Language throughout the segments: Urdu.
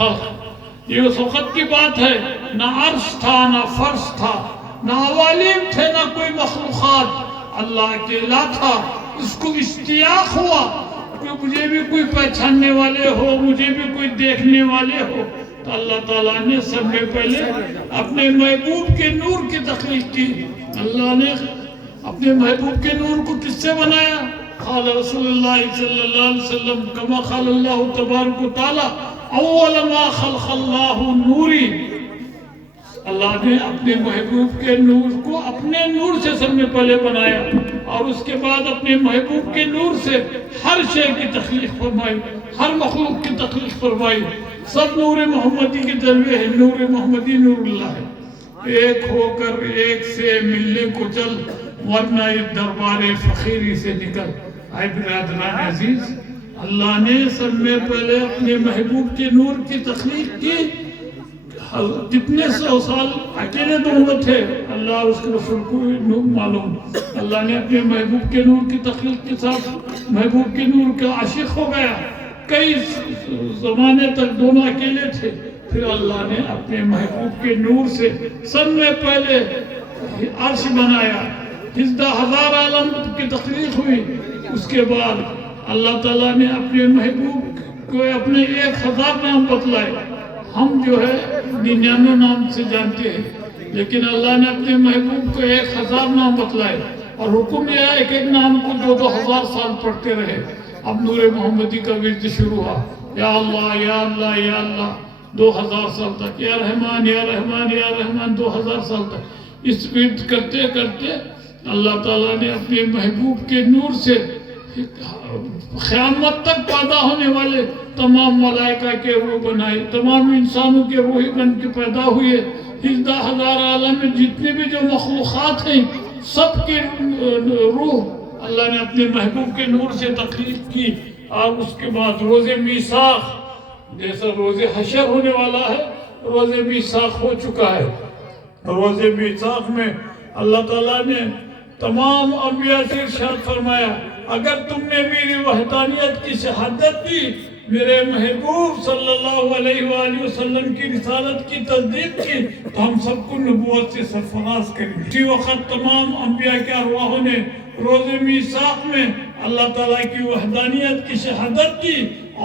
الخلق، یہ اس وقت کی بات ہے، نہ عرش تھا نہ فرش تھا، نہ عوالم تھے نہ کوئی مخلوقات، اللہ اکیلا تھا۔ اس کو اشتیاق ہوا کہ مجھے بھی کوئی پہچاننے والے ہو، مجھے بھی کوئی دیکھنے والے ہو، تو اللہ تعالیٰ نے سب میں پہلے اپنے محبوب کے نور کی تخلیق کی۔ اللہ نے اپنے محبوب کے نور کو کس سے بنایا؟ قال رسول اللہ صلی اللہ علیہ وسلم کما قال اللہ تبارک و تعالی اول ما خلق اللہ نوری، اللہ نے اپنے محبوب کے نور کو اپنے نور سے سب میں پہلے بنایا، اور اس کے بعد اپنے محبوب کے نور سے ہر شے کی تخلیق فرمائی، ہر مخلوق کی تخلیق فرمائی۔ سب نور محمدی کے جلوے ہیں، نور محمدی نور اللہ ہے۔ ایک ہو کر ایک سے ملنے کو چل، ورنہ اس دربار فقیری سے نکل۔ اے برادران عزیز، اللہ نے سب میں پہلے اپنے محبوب کے نور کی تخلیق کی۔ کتنے سو سال اکیلے دونوں تھے، اللہ اور اس کے رسول کو معلوم۔ اللہ نے اپنے محبوب کے نور کی تخلیق کے ساتھ محبوب کے نور کا عاشق ہو گیا، کئی زمانے تک دونوں اکیلے تھے، پھر اللہ نے اپنے محبوب کے نور سے سب میں پہلے عرش بنایا، 11,000 عالم کی تخلیق ہوئی۔ اس کے بعد اللہ تعالیٰ نے اپنے محبوب کو اپنے 1,000 نام بتلائے۔ ہم جو ہے 99 نام سے جانتے ہیں، لیکن اللہ نے اپنے محبوب کو 1,000 نام بتلائے، اور حکم دیا ایک ایک نام کو 2,000 سال پڑھتے رہے۔ اب نور محمدی کا ورد شروع ہوا، یا اللہ یا اللہ یا اللہ 2,000 سال تک، یا رحمان یا رحمان یا رحمان 2,000 سال تک۔ اس ورد کرتے کرتے اللہ تعالیٰ نے اپنے محبوب کے نور سے قیامت تک پیدا ہونے والے تمام ملائکہ کے روح بنائے، تمام انسانوں کے روح بن کے پیدا ہوئے۔ 11,000 عالم میں جتنے بھی جو مخلوقات ہیں، سب کے روح اللہ نے اپنے محبوب کے نور سے تخلیق کی۔ اور اس کے بعد روز میثاق، جیسا روز حشر ہونے والا ہے، روز میثاق ہو چکا ہے۔ روز میثاق میں اللہ تعالیٰ نے تمام انبیاء سے ارشاد فرمایا، اگر تم نے میری وحدانیت کی شہادت دی، میرے محبوب صلی اللہ علیہ وآلہ وسلم کی رسالت کی تصدیق کی، تو ہم سب کو نبوت سے سرفراز کریں گے۔ اسی وقت تمام انبیاء کے ارواحوں نے روز میثاق میں اللہ تعالیٰ کی وحدانیت کی شہادت کی،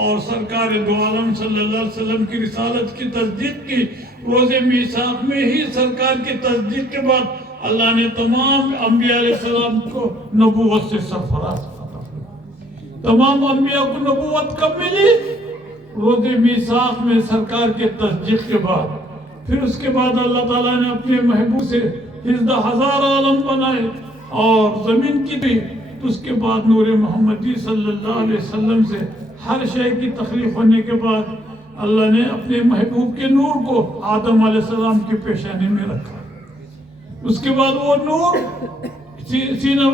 اور سرکار دو عالم صلی اللہ علیہ وسلم کی رسالت کی تصدیق کی۔ روز میثاق میں ہی سرکار کی تصدیق کے بعد اللہ نے تمام انبیاء علیہ السلام کو نبوت سے سرفراز کرا۔ تمام انبیاء کو نبوت کب ملی؟ روز میثاق میں سرکار کے تصدیق کے بعد۔ پھر اس کے بعد اللہ تعالیٰ نے اپنے محبوب سے 11,000 عالم بنائے اور زمین کی بھی۔ اس کے بعد نور محمدی صلی اللہ علیہ وسلم سے ہر شے کی تخلیق ہونے کے بعد اللہ نے اپنے محبوب کے نور کو آدم علیہ السلام کی پیشانی میں رکھا۔ اس کے بعد وہ نور سینہ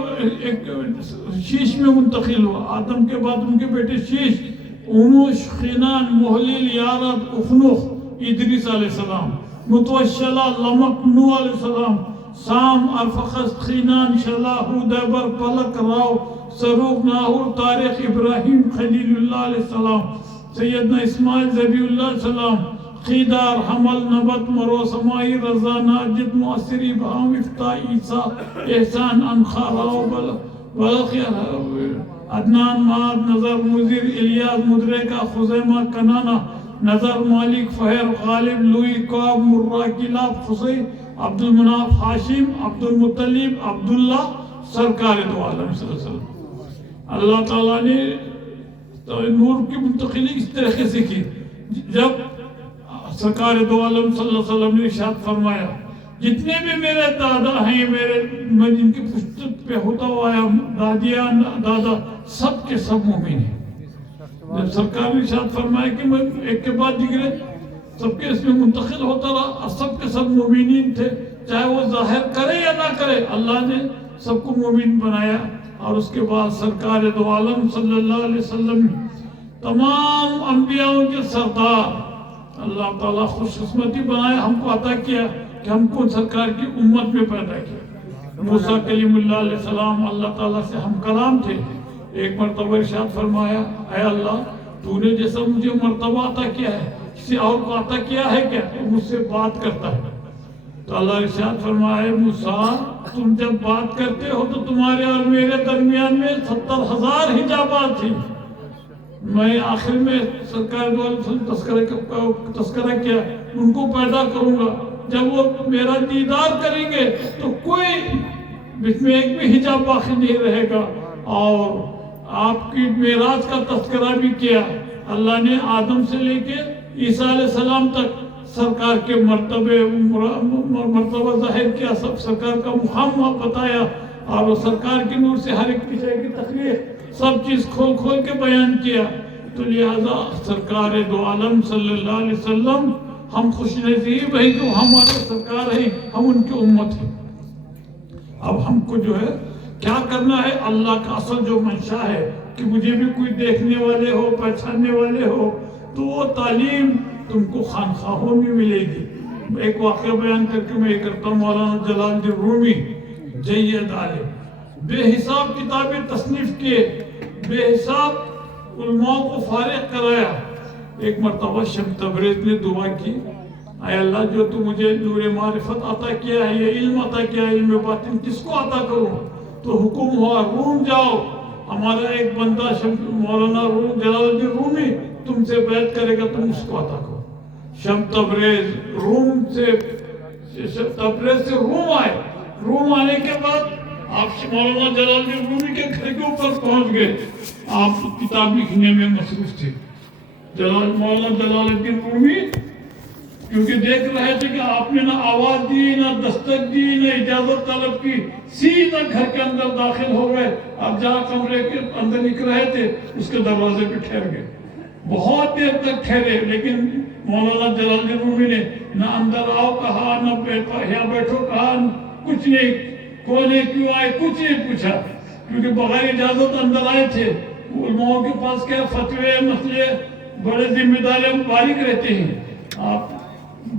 شیش میں منتقل ہوا۔ آدم کے بعد ان کے بیٹے شیش، انوش، خینان، محلیل، یارد، افنوخ، ادریس علیہ السلام، متوشلہ، لمک، نوح علیہ السلام، سام، ارفخست، خینان، شلا، ہودیبر، پلک، راو، سروق، ناہور، تاریخ، ابراہیم، خلیل اللہ علیہ السلام، سیدنا اسماعیل، ذبیح اللہ علیہ السلام، قیدار، حمل، نبت، مرو، سمائی، رضا، ناجد، معصری، بہام، افتاء، عیسیٰ، احسان، انخا، راو، بلخ، عدنان، ماد، نظر، مزیر، الیاس، مدرکہ، خزیمہ، کنانہ، نظر، مالک، فہر، غالب، لوئی، قاب، مرہ، کلاب، خصی، عبد المناف، ہاشم، عبد المطلب، عبداللہ، سرکار دو عالم صلی اللہ علیہ وسلم۔ اللہ تعالیٰ نے نور کی منتقلی اس طریقے سے کی۔ جب سرکار دو عالم صلی اللہ علیہ وسلم نے ارشاد فرمایا، جتنے بھی میرے دادا ہیں، میں جن کی پشت پہ ہوتا ہوا ہے، دادیاں، دادا، سب کے سب مومن ہیں۔ جب سرکار نے ارشاد فرمایا کہ میں ایک کے بعد دیگرے سب کے اس میں منتقل ہوتا رہا، سب کے سب مومنین تھے، چاہے وہ ظاہر کرے یا نہ کرے، اللہ نے سب کو مومن بنایا۔ اور اس کے بعد سرکار دو عالم صلی اللہ علیہ وسلم تمام انبیاء کے سردار، اللہ تعالیٰ خوش قسمتی بنایا، ہم کو عطا کیا کہ ہم کو سرکار کی امت میں پیدا کیا۔ موسیٰ کلیم اللہ علیہ السلام اللہ تعالیٰ سے ہم کلام تھے۔ ایک مرتبہ ارشاد فرمایا، اے اللہ، تو نے جیسا مجھے مرتبہ عطا کیا ہے کسی اور کو عطا کیا ہے کیا؟ تو مجھ سے بات کرتا ہے. تو اللہ ارشاد فرمائے موسیٰ تم جب بات کرتے ہو تو تمہارے اور میرے درمیان میں 70,000 حجابات تھی. میں آخر میں سرکار دو تذکرہ کیا ان کو پیدا کروں گا. جب وہ میرا دیدار کریں گے تو کوئی اس میں ایک بھی حجاب باقی نہیں رہے گا. اور آپ کی معراج کا تذکرہ بھی کیا. اللہ نے آدم سے لے کے عیسیٰ علیہ السلام تک سرکار کے مرتبہ ظاہر کیا, سب سرکار کا مقام بتایا, اور وہ سرکار کی نور سے ہر ایک پیچھے کی تقریر سب چیز کھول کھول کے بیان کیا. تو لہذا سرکار دو عالم صلی اللہ علیہ وسلم ہم خوش نصیب ہیں کہ ہمارے سرکار ہیں, ہم ان کی امت ہیں. اب ہم کو جو ہے کیا کرنا ہے, اللہ کا اصل جو منشا ہے کہ مجھے بھی کوئی دیکھنے والے ہو, پہچاننے والے ہو, تو وہ تعلیم تم کو خانخواہوں میں ملے گی. ایک واقعہ بیان کر کے میں یہ کرتا ہوں. مولانا جلال الدین رومی جید عالم, بے حساب کتابیں تصنیف کیے, بے حساب علماء کو فارغ کرایا. ایک مرتبہ شمس تبریز نے دعا کی, اے اللہ جو تو مجھے نور معرفت عطا کیا ہے, یہ علم عطا کیا ہے, علم باطن کس کو عطا کروں؟ تو حکم ہوا روم جاؤ, ہمارا ایک بندہ مولانا جلال الدین رومی تم سے بیعت کرے گا, تم اس کو عطا کرو. شمس تبریز تبریز سے روم آئے. روم آنے کے بعد آپ مولانا جلال الدین رومی کے گھر کے اوپر پہنچ گئے. آپ کتاب لکھنے میں مصروف تھے. مولانا جلال الدین رومی کیونکہ دیکھ رہے تھے کہ آپ نے نہ آواز دی, نہ دستک دی, نہ اجازت طلب کی, سیدھا گھر کے اندر داخل ہو گئے. اب جہاں کمرے کے اندر نکل رہے تھے اس کے دروازے پہ ٹھہر گئے. بہت دیر تک ٹھہرے, لیکن مولانا جلال الدین رومی نے نہ اندر آؤ کہا, نہ یہاں بیٹھو کہا, کچھ نہیں. کون کیوں آئے کچھ نہیں پوچھا, کیونکہ بغیر اجازت اندر آئے تھے. علماء کے پاس کیا فتوے مسئلے بڑے ذمہ داریاں باریک رہتے ہیں. آپ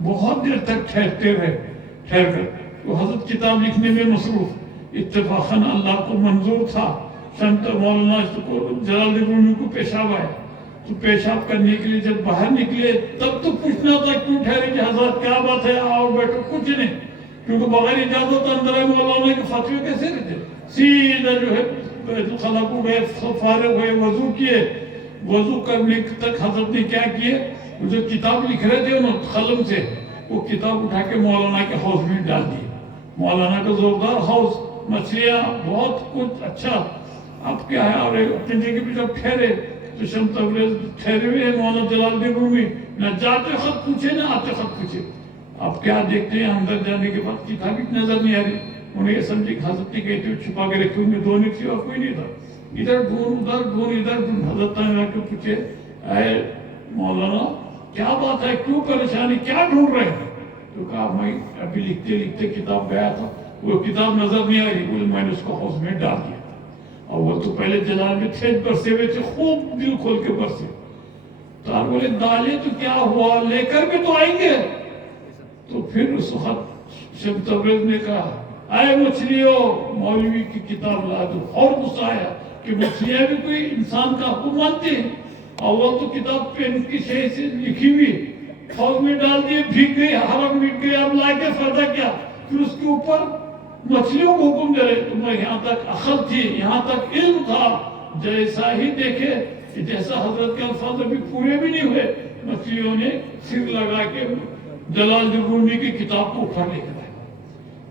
بہت دیر تک ٹھہر کر تو حضرت کتاب لکھنے میں مصروف. اتفاقاً اللہ کو منظور تھا مولانا جلال الدین رومی کو پیشاب آیا. تو پیشاب کرنے کے لیے جب باہر نکلے تب تو پوچھنا تھا کیوں ٹھہرے کہ حضرت کیا بات ہے, آؤ بیٹھو, کچھ نہیں. کیونکہ بغیر اجازت اندر ہے. مولانا کے فتوے کیسے رہتے, سیدھا جو ہے بیت الخلا کو گئے, فارغ ہوئے, وضو کیے. وضو کرنے تک حضرت نے کیا کیے, جو کتاب لکھ رہے تھے انہوں قلم سے, وہ کتاب اٹھا کے مولانا کے حوض میں ڈال دی. مولانا کا زوردار حوض, مچھلیاں, بہت کچھ اچھا. اب کیا ہے, اور اپنی جگہ پہ جب ٹھہرے تو شمس تبریز ٹھہرے ہوئے ہیں. مولانا جلال الدین رومی نہ جاتے خط پوچھے نہ آتے خط پوچھے. اب کیا دیکھتے ہیں, اندر جانے کے بعد کتاب ہی نظر نہیں آ رہی. انہیں یہ سمجھے کہ حضرت نے کہتے ہوئے چھپا کے رکھے ہوئے, دونوں کے سوا کوئی نہیں تھا. ادھر ڈھونڈ ادھر ڈھونڈ ادھر ڈھونڈ. حضرت نے آ کے پوچھے, اے مولانا کیا بات ہے, کیوں پریشانی, کیا ڈھونڈ رہے ہیں؟ تو کہا میں ابھی لکھتے لکھتے کتاب گیا تھا, وہ کتاب نظر نہیں آئی, بولے میں نے اس کو حوض میں ڈال دیا. اور وہ تو پہلے جلال میں تھے, برسے ہوئے تھے, خوب دل کھول کے برسے. تو آپ بولے ڈالے تو کیا ہوا, لے کر بھی تو آئیں گے. تو پھر اس وقت شمس تبریز نے کہا, اے مچھلیوں, مولوی کی کتاب لا دو. اور غصہ آیا کہ مچھلیاں بھی کوئی انسان کا حکم مانتی ہیں. اول تو کتاب پین کی شے سے لکھی ہوئی, حوض میں ڈال دیے, بھیگ گئی, حرم مٹ گئی, اب لا کے فائدہ کیا؟ پھر اس کے اوپر مچھلیوں کو حکم دے رہے. تمہیں یہاں تک عقل تھی, یہاں تک علم تھا, جیسا ہی دیکھے, جیسا حضرت کے الفاظ ابھی پورے بھی نہیں ہوئے, مچھلیوں نے سر لگا کے جلال الدین رومی کی کتاب کو اٹھا لے کر آئے.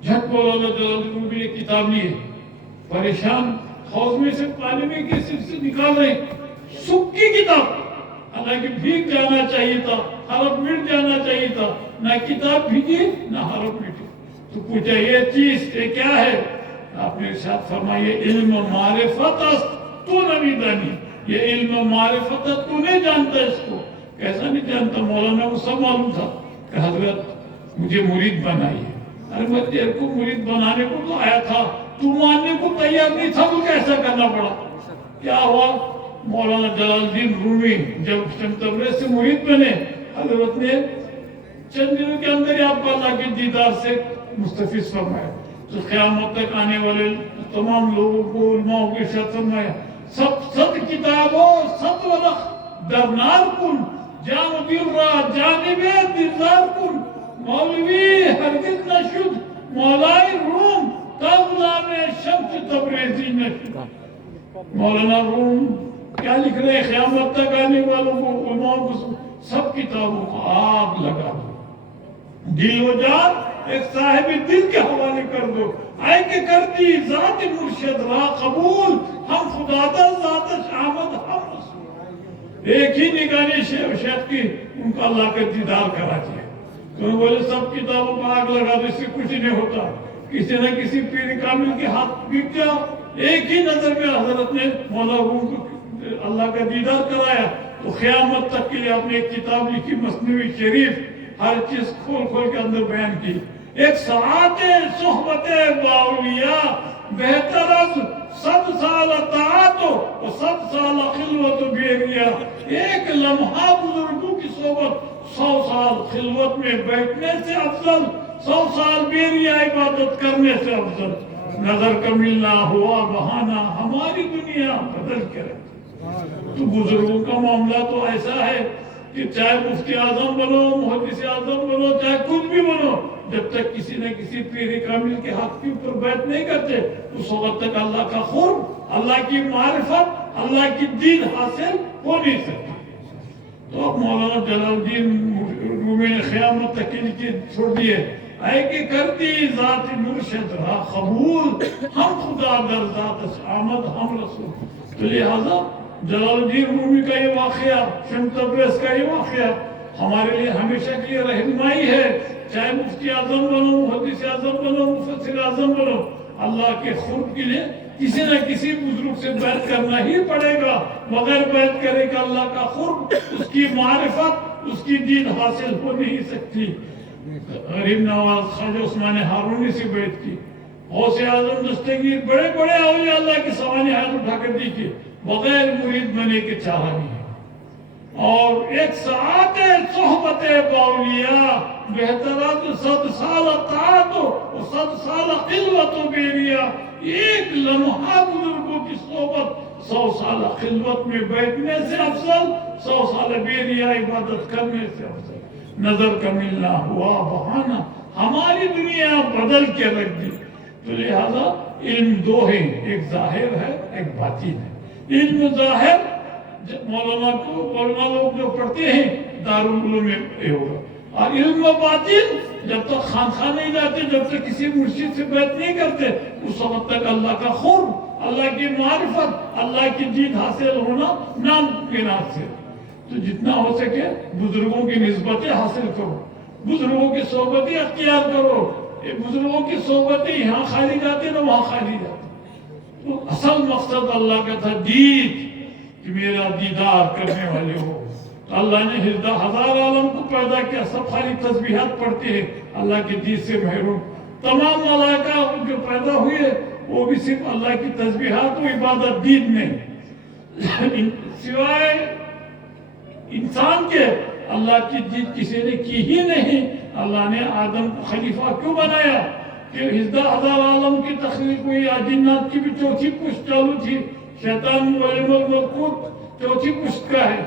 جھٹ مولانا جلال الدین رومی نے کتاب لی, پریشان, حوض میں سے پانی میں کے سر سے نکال رہے, سکی کتاب. حالانکہ بھیگ جانا چاہیے تھا, حرف مٹ جانا چاہیے تھا, نہ کتاب بھیگی نہ حرف مٹی. تو پوچھا یہ چیز یہ کیا ہے؟ آپ نے ارشاد فرمایا علم و معرفت تو نہیں دانی, یہ علم و معرفت تو نہیں جانتا اس کو. کیسا نہیں جانتا؟ مولانا کو سب معلوم تھا کہ حضرت مجھے مرید بنائیے. ارے میں تیرے کو مرید بنانے کو تو آیا تھا, تو ماننے کو تیار نہیں تھا, تو کیسا کرنا پڑا؟ کیا ہوا؟ مولانا جلال الدین رومی جب شمس تبریز سے مرید بنے, حضرت نے چند دنوں کے اندر ہی آپ کو اللہ کے دیدار سے مستفیض فرمایا. تو قیامت تک آنے والے تمام لوگوں کو, علماء کو ارشاد فرمایا, سب کتابوں ست ورق در نار کن جانب را جانب دلدار کن مولوی ہرگز نہ شد مولائے روم تغلام شمس تبریزی نشد. مولانا روم کیا لکھ رہے ہیں؟ قیامت تک آنے والوں کو علماء کو سب کتابوں کو آگ لگا دو، دل و جان ایک صاحب دل کے حوالے کر دو. آئے کہ کر دی ذات مرشد را قبول ہم خدا دا ذات آمد ہم رسول. ایک ہی نگاہ شیخ کی ان کا اللہ کا دیدار کرا دیا. تو بولے سب کتابوں کو آگ لگا دو، اس سے کچھ نہیں ہوتا. کسی نہ کسی پیر کامل کے ہاتھ بیت جاؤ. ایک ہی نظر میں حضرت نے مولا روم کو اللہ کا دیدار کرایا. تو قیامت تک کے لیے آپ نے ایک کتاب لکھی مثنوی شریف، ہر چیز کھول کھول کے اندر بیان کی. ایک ساعت صحبت باولیاء بہتر از 100 سال اطاعت و 100 سال خلوت بیریا. ایک لمحہ بزرگوں کی صحبت 100 سال خلوت میں بیٹھنے سے افضل، 100 سال بیریا عبادت کرنے سے افضل. نظر کا ملنا ہوا بہانہ ہماری دنیا بدل کے رکھتی. تو بزرگوں کا معاملہ تو ایسا ہے کہ چاہے مفتی اعظم بنو، محدث اعظم بنو، چاہے کچھ بھی بنو، جب تک کسی نہ کسی پیر کامل کے حق کے اوپر بیعت نہیں کرتے اس وقت تک اللہ کا قرب، اللہ کی معرفت، اللہ کی دین حاصل ہو نہیں سکتی. تو اب مولانا جلال الدین رومی نے قیامت تک کے لیے چھوڑ دیے. اے کہ کرتی ذات مرشد را قبول ہم خدا در ذات آمد ہم رسول. تو لہذا جلال الدین رومی کا یہ واقعہ، شمس تبریز کا یہ واقعہ ہمارے لیے ہمیشہ کی رہنمائی ہے. چاہے مفتی اعظم بنو، محدث اعظم بنو، مفسر اعظم بنو، اللہ کے قرب کے لیے کسی نہ کسی بزرگ سے بیعت کرنا ہی پڑے گا. بغیر بیعت کرے گا اللہ کا قرب، اس کی معرفت، اس کی دین حاصل ہو نہیں سکتی. غریب نواز خواجہ عثمان ہارونی سے بیعت کی، غوث اعظم دستگیر، بڑے بڑے اولیاء اللہ کے سوانح ہاتھ اٹھا کر دی کہ بغیر مرید بنے کے چاہا نہیں. اور ایک ساعت صحبت باولیاء بہتر از 100 سال اطاعت و 100 سال خلوت و بیریا. ایک لمحہ بزرگوں کی صحبت 100 سال خلوت میں بیٹھنے سے افضل، 100 سال بیریا عبادت کرنے سے افضل. نظر کا ملنا ہوا بہانہ ہماری دنیا بدل کے رکھ دی. تو لہذا علم دو ہیں، ایک ظاہر ہے ایک باطن ہے. علم ظاہر مولانا لوگ جو پڑھتے ہیں دارالعلوم میں یہ ہوگا، اور علم باطن جب تک خانقاہ نہیں جاتے، جب تک کسی مرشد سے بیعت نہیں کرتے، اس وقت تک اللہ کا قرب، اللہ کی معرفت، اللہ کی دید حاصل ہونا ناممکن سے. تو جتنا ہو سکے بزرگوں کی نسبتیں حاصل کرو، بزرگوں کی صحبتیں اختیار کرو. بزرگوں کی صحبتیں یہاں خالی جاتے نہ وہاں خالی جاتے. تو اصل مقصد اللہ کا تھا دید، کہ میرا دیدار کرنے والے ہو. اللہ نے 10,000 عالم کو پیدا کیا، سب خالی تسبیحات پڑھتے ہیں، اللہ کی دید سے محروم. تمام ملائکہ جو پیدا ہوئے وہ بھی صرف اللہ کی تسبیحات و عبادت دید میں، سوائے انسان کے اللہ کی دید کسی نے کی ہی نہیں. اللہ نے آدم کو خلیفہ کیوں بنایا؟ کہ 10,000 عالم کی تخلیق ہوئی، جنات کی بھی چوتھی پشت چالو تھی، شیطان ولیم الملکوت چوتھی پشت کا ہے،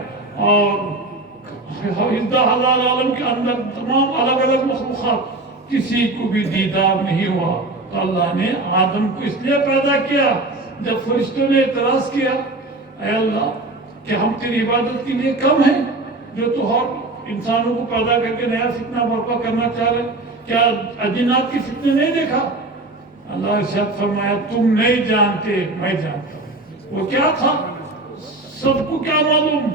اور 10,000 عالم کے اندر تمام الگ الگ مخلوقات، کسی کو بھی دیدار نہیں ہوا. تو اللہ نے آدم کو اس لیے پیدا کیا. جب فرشتوں نے اعتراض کیا، اے اللہ کہ ہم تیری عبادت کے لیے کم ہیں جو تو ہر انسانوں کو پیدا کر کے نیا فتنہ برپا کرنا چاہ رہے، کیا جنات کی فتنے نہیں دیکھا؟ اللہ ارشاد فرمایا تم نہیں جانتے میں جانتا ہوں. وہ کیا تھا؟ سب کو کیا معلوم؟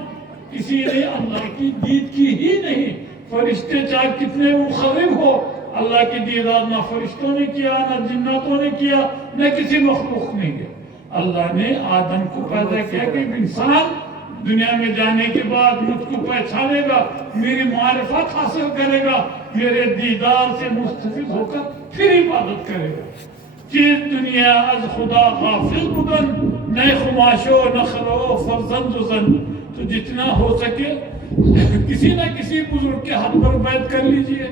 کسی نے اللہ کی دید کی ہی نہیں. فرشتے چاہے کتنے مخرب ہو، اللہ کی دیدار نہ فرشتوں نے کیا، نہ جناتوں نے کیا، نہ کسی مخلوق نے کیا. اللہ نے آدم کو پیدا کیا کہ انسان دنیا میں جانے کے بعد مجھ کو پہچانے گا، میری معرفت حاصل کرے گا، میرے دیدار سے مستفید ہو کر پھر عبادت کرے گا. چیز دنیا از خدا غافل بودن، نئے خماشو نخرو فرزند زن. تو جتنا ہو سکے کسی نہ کسی بزرگ کے ہاتھ پر بیعت کر لیجئے.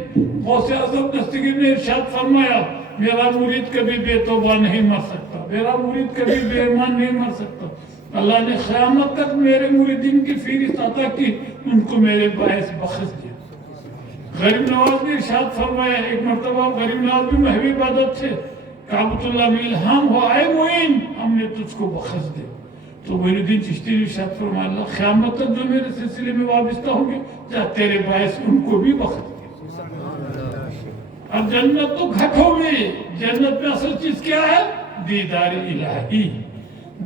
غوث اعظم دستگیر نے ارشاد فرمایا میرا مرید کبھی بے توبہ نہیں مر سکتا، میرا مرید کبھی بے ایمان نہیں مر سکتا. اللہ نے قیامت تک میرے مریدین کی فہرست عطا کی، ان کو میرے باعث بخش دیا۔ غریب نواز نے ارشاد فرمایا، ایک مرتبہ غریب نواز بھی محبوب عبادت تھے، کعبۃ اللہ میں الہام ہوا، اے معین ہم نے تجھ کو بخش دیا۔ تو مریدین چشتی نے ارشاد فرمایا، اللہ قیامت تک جو میرے سلسلے میں وابستہ ہوں گے جا تیرے باعث ان کو بھی بخش دیا۔ اب جنت تو گھٹ ہو گئی، جنت میں اصل چیز کیا ہے؟ دیدار الہی۔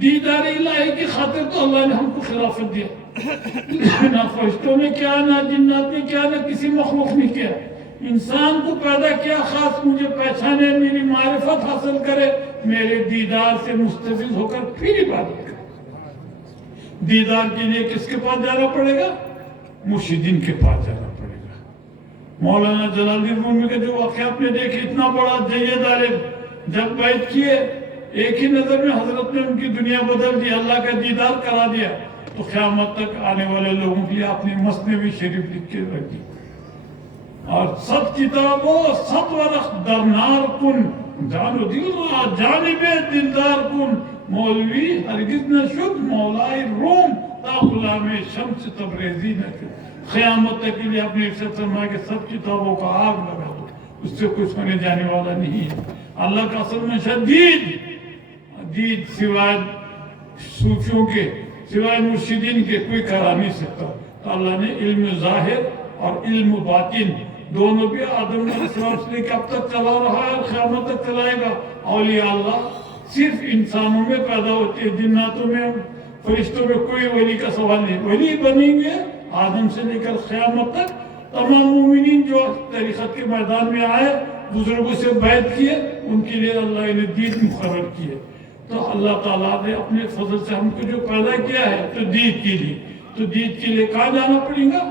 دیدار الہی کی خاطر تو اللہ نے ہم کو خلافت دیا، نہ فرشتوں نے کیا، نہ جنات نے کیا، نہ کسی مخلوق نے کیا۔ انسان کو پیدا کیا خاص مجھے پہچانے، میری معرفت حاصل کرے، میرے دیدار سے مستفید ہو کر پھر عبادت کرے۔ دیدار کے لیے کس کے پاس جانا پڑے گا؟ مرشدین کے پاس جانا پڑے گا۔ مولانا جلال الدین رومی کا جو واقعہ آپ نے دیکھے، اتنا بڑا جید عالم، جب بیعت کیے ایک ہی نظر میں حضرت نے ان کی دنیا بدل دی، اللہ کا دیدار کرا دیا، تو قیامت تک آنے والے لوگوں کے لیے اپنی مثنوی شریف لکھ کے رکھ دی، اور 100 کتابوں 100 ورق درنار کن، جان و دل را جانب دلدار کن، مولوی ہرگز نہ شد مولائے روم تا غلام شمس تبریزی نہ شد۔ قیامت تک کے لیے اپنے ارشاد فرمایا کہ 100 کتابوں کا آگ لگا دو، اس سے کچھ ہونے جانے والا نہیں ہے۔ اللہ کا اصل میں دید سوائے صوفیوں کے، سوائے مرشدین کے کوئی کرا نہیں سکتا۔ تو اللہ نے علم ظاہر اور علم باطن دونوں بھی آدم علیہ السلام سے لے کے اب تک چلا رہا ہے اور قیامت تک چلائے گا۔ اولیاء اللہ صرف انسانوں میں پیدا ہوتے ہیں، جناتوں میں فرشتوں میں کوئی ولی کا سوال نہیں۔ ولی بنیں گے آدم سے لے کر قیامت تک۔ تمام مومنین جو طریقت کے میدان میں آئے، بزرگوں سے بیعت کیے، ان کے لیے اللہ نے دید مقرر کیے۔ تو اللہ تعالیٰ نے اپنے فضل سے ہم کو جو پیدا کیا ہے تو دید کے لیے، تو دید کے لیے کہاں جانا پڑے گا؟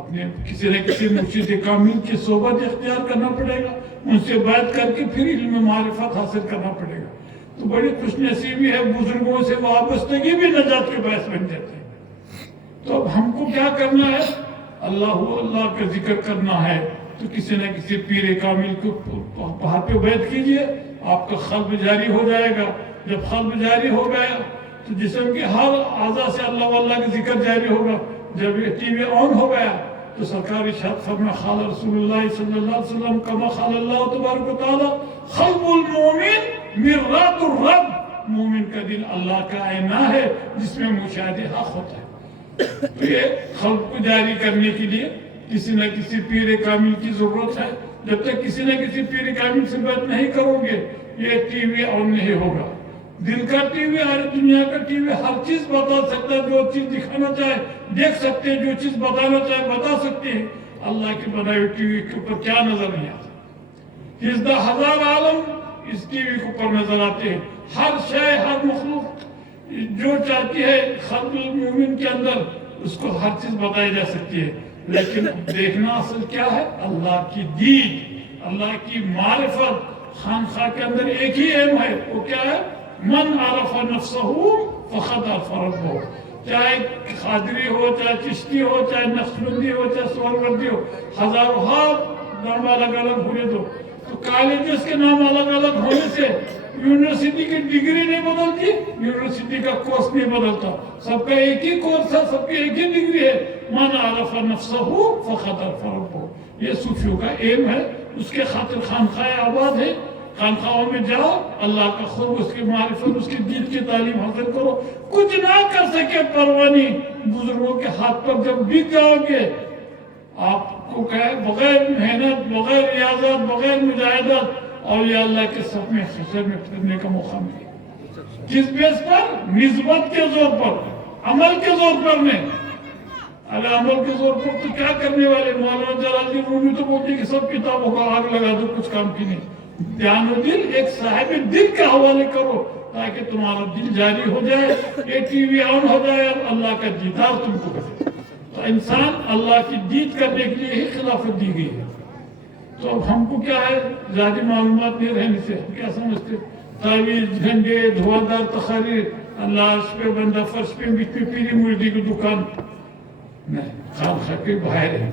اپنے کسی نہ کسی مرشد کامل کی صحبت اختیار کرنا پڑے گا، ان سے بیعت کر کے پھر علم معرفت حاصل کرنا پڑے گا۔ تو بڑی خوش نصیبی ہے، بزرگوں سے وابستگی بھی نجات کے باعث بن جاتی ہے۔ تو اب ہم کو کیا کرنا ہے؟ اللہ کا ذکر کرنا ہے۔ تو کسی نہ کسی پیر کامل کو وہاں پہ بیعت کیجئے، آپ کا قلب جاری ہو جائے گا۔ جب قلب جاری ہو گیا تو جسم کے ہر اعضاء سے اللہ کا ذکر جاری ہوگا۔ جب یہ ٹی وی آن ہو گیا تو سرکار ارشاد فرمایا، قال رسول اللہ صلی اللہ علیہ وسلم کما قال اللہ تبارک و تعالی، قلب المومن مرآت الرب، مومن کا دل اللہ کا آئینہ ہے جس میں مشاہدہ حق ہوتا ہے۔ تو یہ قلب کو جاری کرنے کے لیے کسی نہ کسی پیر کامل کی ضرورت ہے۔ جب تک کسی نہ کسی پیر کامل سے بیعت نہیں کرو گے، یہ ٹی وی آن نہیں ہوگا۔ دل کا ٹی وی، ہر دنیا کا ٹی وی ہر چیز بتا سکتا ہے، جو چیز دکھانا چاہے دیکھ سکتے ہیں، جو چیز بتانا چاہے بتا سکتے ہیں۔ اللہ کی بنائی ہوئی ٹی وی کے اوپر کیا نظر نہیں آتا؟ 10,000 عالم اس ٹی وی کے اوپر نظر آتے ہیں۔ ہر شے، ہر مخلوق جو چاہتی ہے قلب المومن کے اندر، اس کو ہر چیز بتائی جا سکتی ہے، لیکن دیکھنا اصل کیا ہے؟ اللہ کی دید، اللہ کی معرفت۔ خانقاہ کے اندر ایک ہی ایم ہے، وہ کیا ہے؟ من عرف نفسہ فقد عرف ربہ۔ چاہے قادری ہو، چاہے چشتی ہو، چاہے نقشبندی ہو، چاہے سہروردی ہو، ہزاروں نام الگ الگ ہونے دو۔ تو کالجز کے نام الگ الگ ہونے سے یونیورسٹی کی ڈگری نہیں بدلتی، یونیورسٹی کا کورس نہیں بدلتا، سب کا ایک ہی کورس ہے، سب کی ایک ہی ڈگری ہے۔ من عرف نفسہ فقد عرف ربہ، یہ صوفیوں کا ایم ہے۔ اس کے خاطر خانقاہ آباد ہے۔ خانقاہوں میں جاؤ، اللہ کا خوف، اس کی معرفت، اس کی دین کی تعلیم حاصل کرو۔ کچھ نہ کر سکے پروانی، بزرگوں کے ہاتھ پر جب بک جاؤ گے، آپ کو کہے بغیر محنت، بغیر ریاضت، بغیر مجاہدت اولیاء اللہ کے صف میں حشر میں پھرنے کا موقع ملے۔ کس بیس پر؟ نسبت کے زور پر، عمل کے زور پر نہیں۔ اگر عمل کے زور پر تو کیا کرنے والے؟ مولانا جلال الدین رومی تو بولتے کہ سب کتابوں کا آگ لگا دو، کچھ کام کی نہیں۔ دھیان و دل ایک صاحب دل کے حوالے کرو تاکہ تمہارا دل جاری ہو جائے، یہ ٹی وی آن ہو جائے اور اللہ کا دیدار تم کو کرے۔ تو انسان اللہ کی دید کرنے کے لیے ہی خلافت دی گئی ہے۔ تو اب ہم کو کیا ہے؟ زیادہ معلومات نہیں رہنے سے ہم کیا سمجھتے؟ تعویذ، جھنڈے، دھواندار تقاریر، اللہ عرش پہ، بندہ فرش پہ، بیچ میں پیری مردی کی دکان نہیں۔ خانقاہ کے باہر ہے۔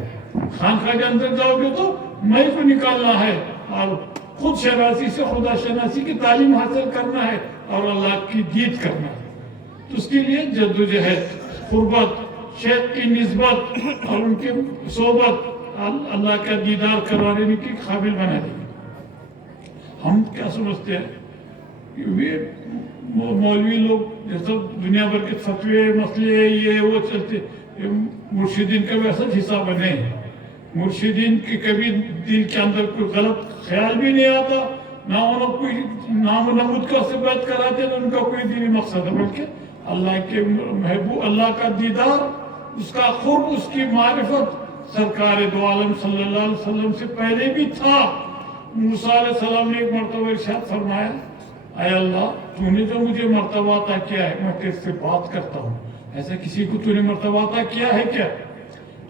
خانقاہ کے اندر جاؤ گے تو میں کو نکالنا ہے اور خود شناسی سے خدا شناسی کی تعلیم حاصل کرنا ہے اور اللہ کی دید کرنا ہے۔ تو اس کے لیے جدوجہد، قربت، شیخ کی نسبت اور ان کی صحبت اللہ کا دیدار کروانے کی قابل بنا دی۔ ہم کیا سمجھتے ہیں مولوی لوگ جیسا دنیا بھر کے فتوے مسئلے یہ وہ چلتے، مرشدین کا ویسا حساب نہیں۔ مرشدین کے کبھی دل کے اندر کوئی غلط خیال بھی نہیں آتا، نہ انہوں کوئی نام و نمود کا سے بات کراتے تو ان کا کوئی دینی مقصد ہے، بلکہ اللہ کے محبوب، اللہ کا دیدار، اس کا قرب، اس کی معرفت سرکار دو عالم صلی اللہ علیہ وسلم سے پہلے بھی تھا۔ موسیٰ علیہ السلام نے ایک مرتبہ ارشاد فرمایا، اے اللہ تو نے جو مجھے مرتبہ عطا کیا ہے میں تیرے سے بات کرتا ہوں، ایسا کسی کو تو نے مرتبہ عطا کیا ہے کیا؟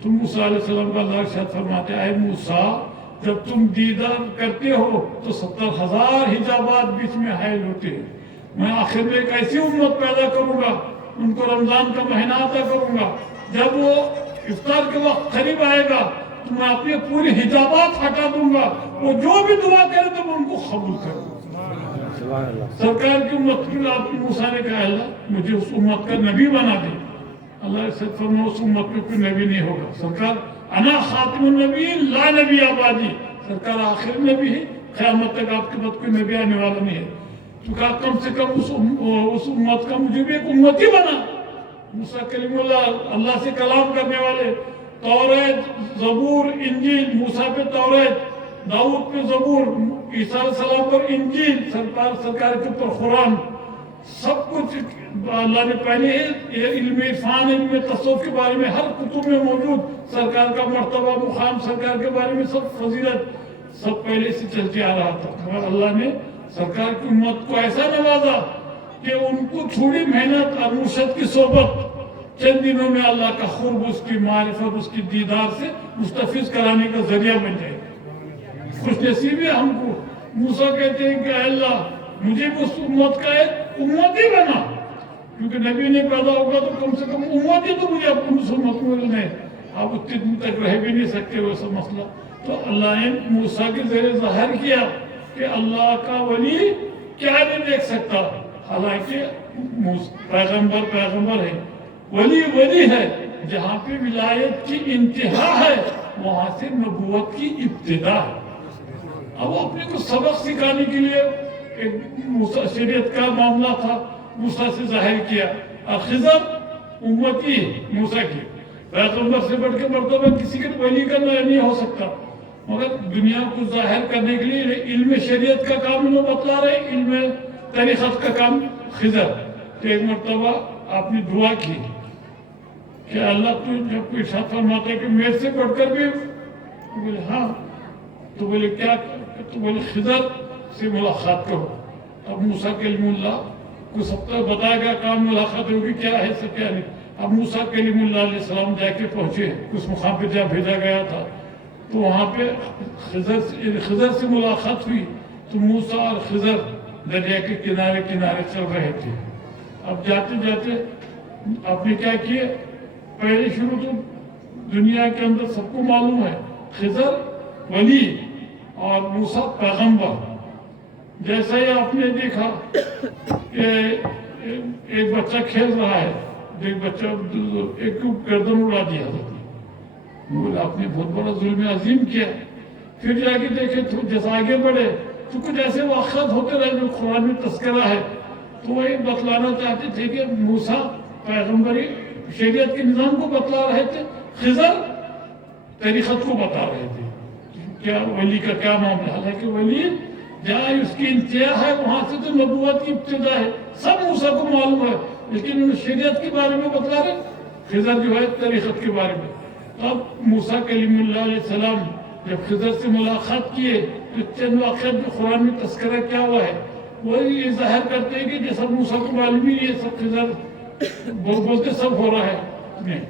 تو موسیٰ علیہ السلام کا اللہ ارشاد فرماتے ہیں، اے موسیٰ جب تم دیدار کرتے ہو تو 70,000 حجابات بیچ میں حائل ہوتے ہیں، میں آخر میں ایک ایسی امت پیدا کروں گا، ان کو رمضان کا مہینہ عطا کروں گا، جب وہ افطار کے وقت قریب آئے گا تو میں اپنے پورے حجابات ہٹا دوں گا، وہ جو بھی دعا کرے تو میں ان کو قبول کروں گا۔ سرکار کی امت کے لیے موسیٰ نے کہا، اللہ مجھے اس امت کا نبی بنا دے۔ اللہ سے فرمایا اس امت میں کوئی نبی نہیں ہوگا۔ سرکار انا خاتم النبی لا نبی آبادی، سرکار آخر نبی ہے، قیامت تک آپ کے بعد کوئی نبی آنے والا نہیں ہے۔ تو کہا کم سے کم اس امت کا مجھے بھی ایک امتی بنا۔ موسیٰ کلیم اللہ سے کلام کرنے والے، توریت، زبور، انجیل، موسیٰ پہ توریت، داؤد پہ زبور، عیسیٰ علیہ السلام پر انجیل، سرکار کے اوپر قرآن، سب کچھ اللہ نے پہلے یہ علم عرفان، علم تصوف کے بارے میں ہر کتب میں موجود سرکار کا مرتبہ، مقام، سرکار کے بارے میں سب فضیلت سب پہلے سے چلتے آ رہا تھا، مگر اللہ نے سرکار کی امت کو ایسا نوازا کہ ان کو تھوڑی محنت اور مرشد کی صحبت چند دنوں میں اللہ کا قرب، اس کی معرفت، اس کی دیدار سے مستفیض کرانے کا ذریعہ بن جائے۔ خوش نصیبی ہم کو۔ موسیٰ کہتے ہیں کہ اے اللہ مجھے اس امت کا ایک امتی بنا، کیونکہ نبی نہیں پیدا ہوگا تو کم سے کم امتی تو مجھے اپنی امت میں نہیں، آپ اتنے دن تک رہ بھی نہیں سکتے ویسا مسئلہ۔ تو اللہ نے موسیٰ کے ذریعے ظاہر کیا کہ اللہ کا ولی کیا نہیں دیکھ سکتا، حالانکہ پیغمبر ہے، ولی ہے، جہاں پہ ولایت کی انتہا ہے وہاں سے نبوت کی ابتدا ہے۔ اب وہ اپنے کو سبق سکھانے کے لیے ایک شریعت کا معاملہ تھا، موسیٰ سے ظاہر کیا، اور خضر امتی موسیٰ کی، پیغمبر سے بڑھ کے مرتبہ کسی کے ولی کا نہیں ہو سکتا، مگر دنیا کو ظاہر کرنے کے لیے علم شریعت کا کام انہوں بتلا رہے، علم طریقت کا کام خضر۔ تو ایک مرتبہ آپ نے دعا کی کہ اللہ تو جب کوئی ارشاد فرماتا ہے کہ میرے سے بڑھ کر بھی، بولے ہاں، تو بولے کیا؟ تو بولے خضر سے ملاقات کرو۔ اب موسیٰ کلیم اللہ کو سب تک بتایا گیا کام ملاقات ہوگی کیا ہے سب کیا نہیں۔ اب موسیٰ کلیم اللہ علیہ السلام جا کے پہنچے اس مقام پہ جہاں بھیجا گیا تھا، تو وہاں پہ خضر سے ملاقات ہوئی، تو موسیٰ اور خضر دریا کے کنارے چل رہے تھے۔ اب جاتے جاتے آپ نے کیا کیا؟ پہلے شروع تو دنیا کے اندر سب کو معلوم ہے خضر ولی اور موسیٰ پیغمبر۔ جیسا ہی آپ نے دیکھا کہ ایک بچہ کھیل رہا ہے، ایک بچہ ایک کو گردن اڑا دیا، بولے آپ نے بہت بڑا ظلم عظیم کیا۔ پھر جا کے دیکھے تو جیسا آگے بڑھے تو کچھ ایسے واقعات ہوتے رہے جو قرآن میں تذکرہ ہے، تو وہ یہ بتلانا چاہتے تھے کہ موسیٰ پیغمبری شریعت کے نظام کو بتلا رہے تھے، خضر طریقت کو بتا رہے تھے، کیا ولی کا کیا معاملہ۔ حالانکہ ولی جہاں اس کی انتہا ہے وہاں سے تو نبوت کی ابتدا ہے، سب موسیٰ کو معلوم ہے، لیکن انہوں شریعت کے بارے میں بتلا رہے، خضر جو ہے طریقت کے بارے میں۔ اب موسیٰ کلیم اللہ علیہ السلام جب خضر سے ملاقات کیے تو چند واقعات جو قرآن میں تذکرہ کیا ہوا ہے وہ یہ ظاہر کرتے ہیں کہ جیسا موسیٰ کو معلوم ہی یہ سب خضر بولتے سب ہو رہا ہے، نہیں،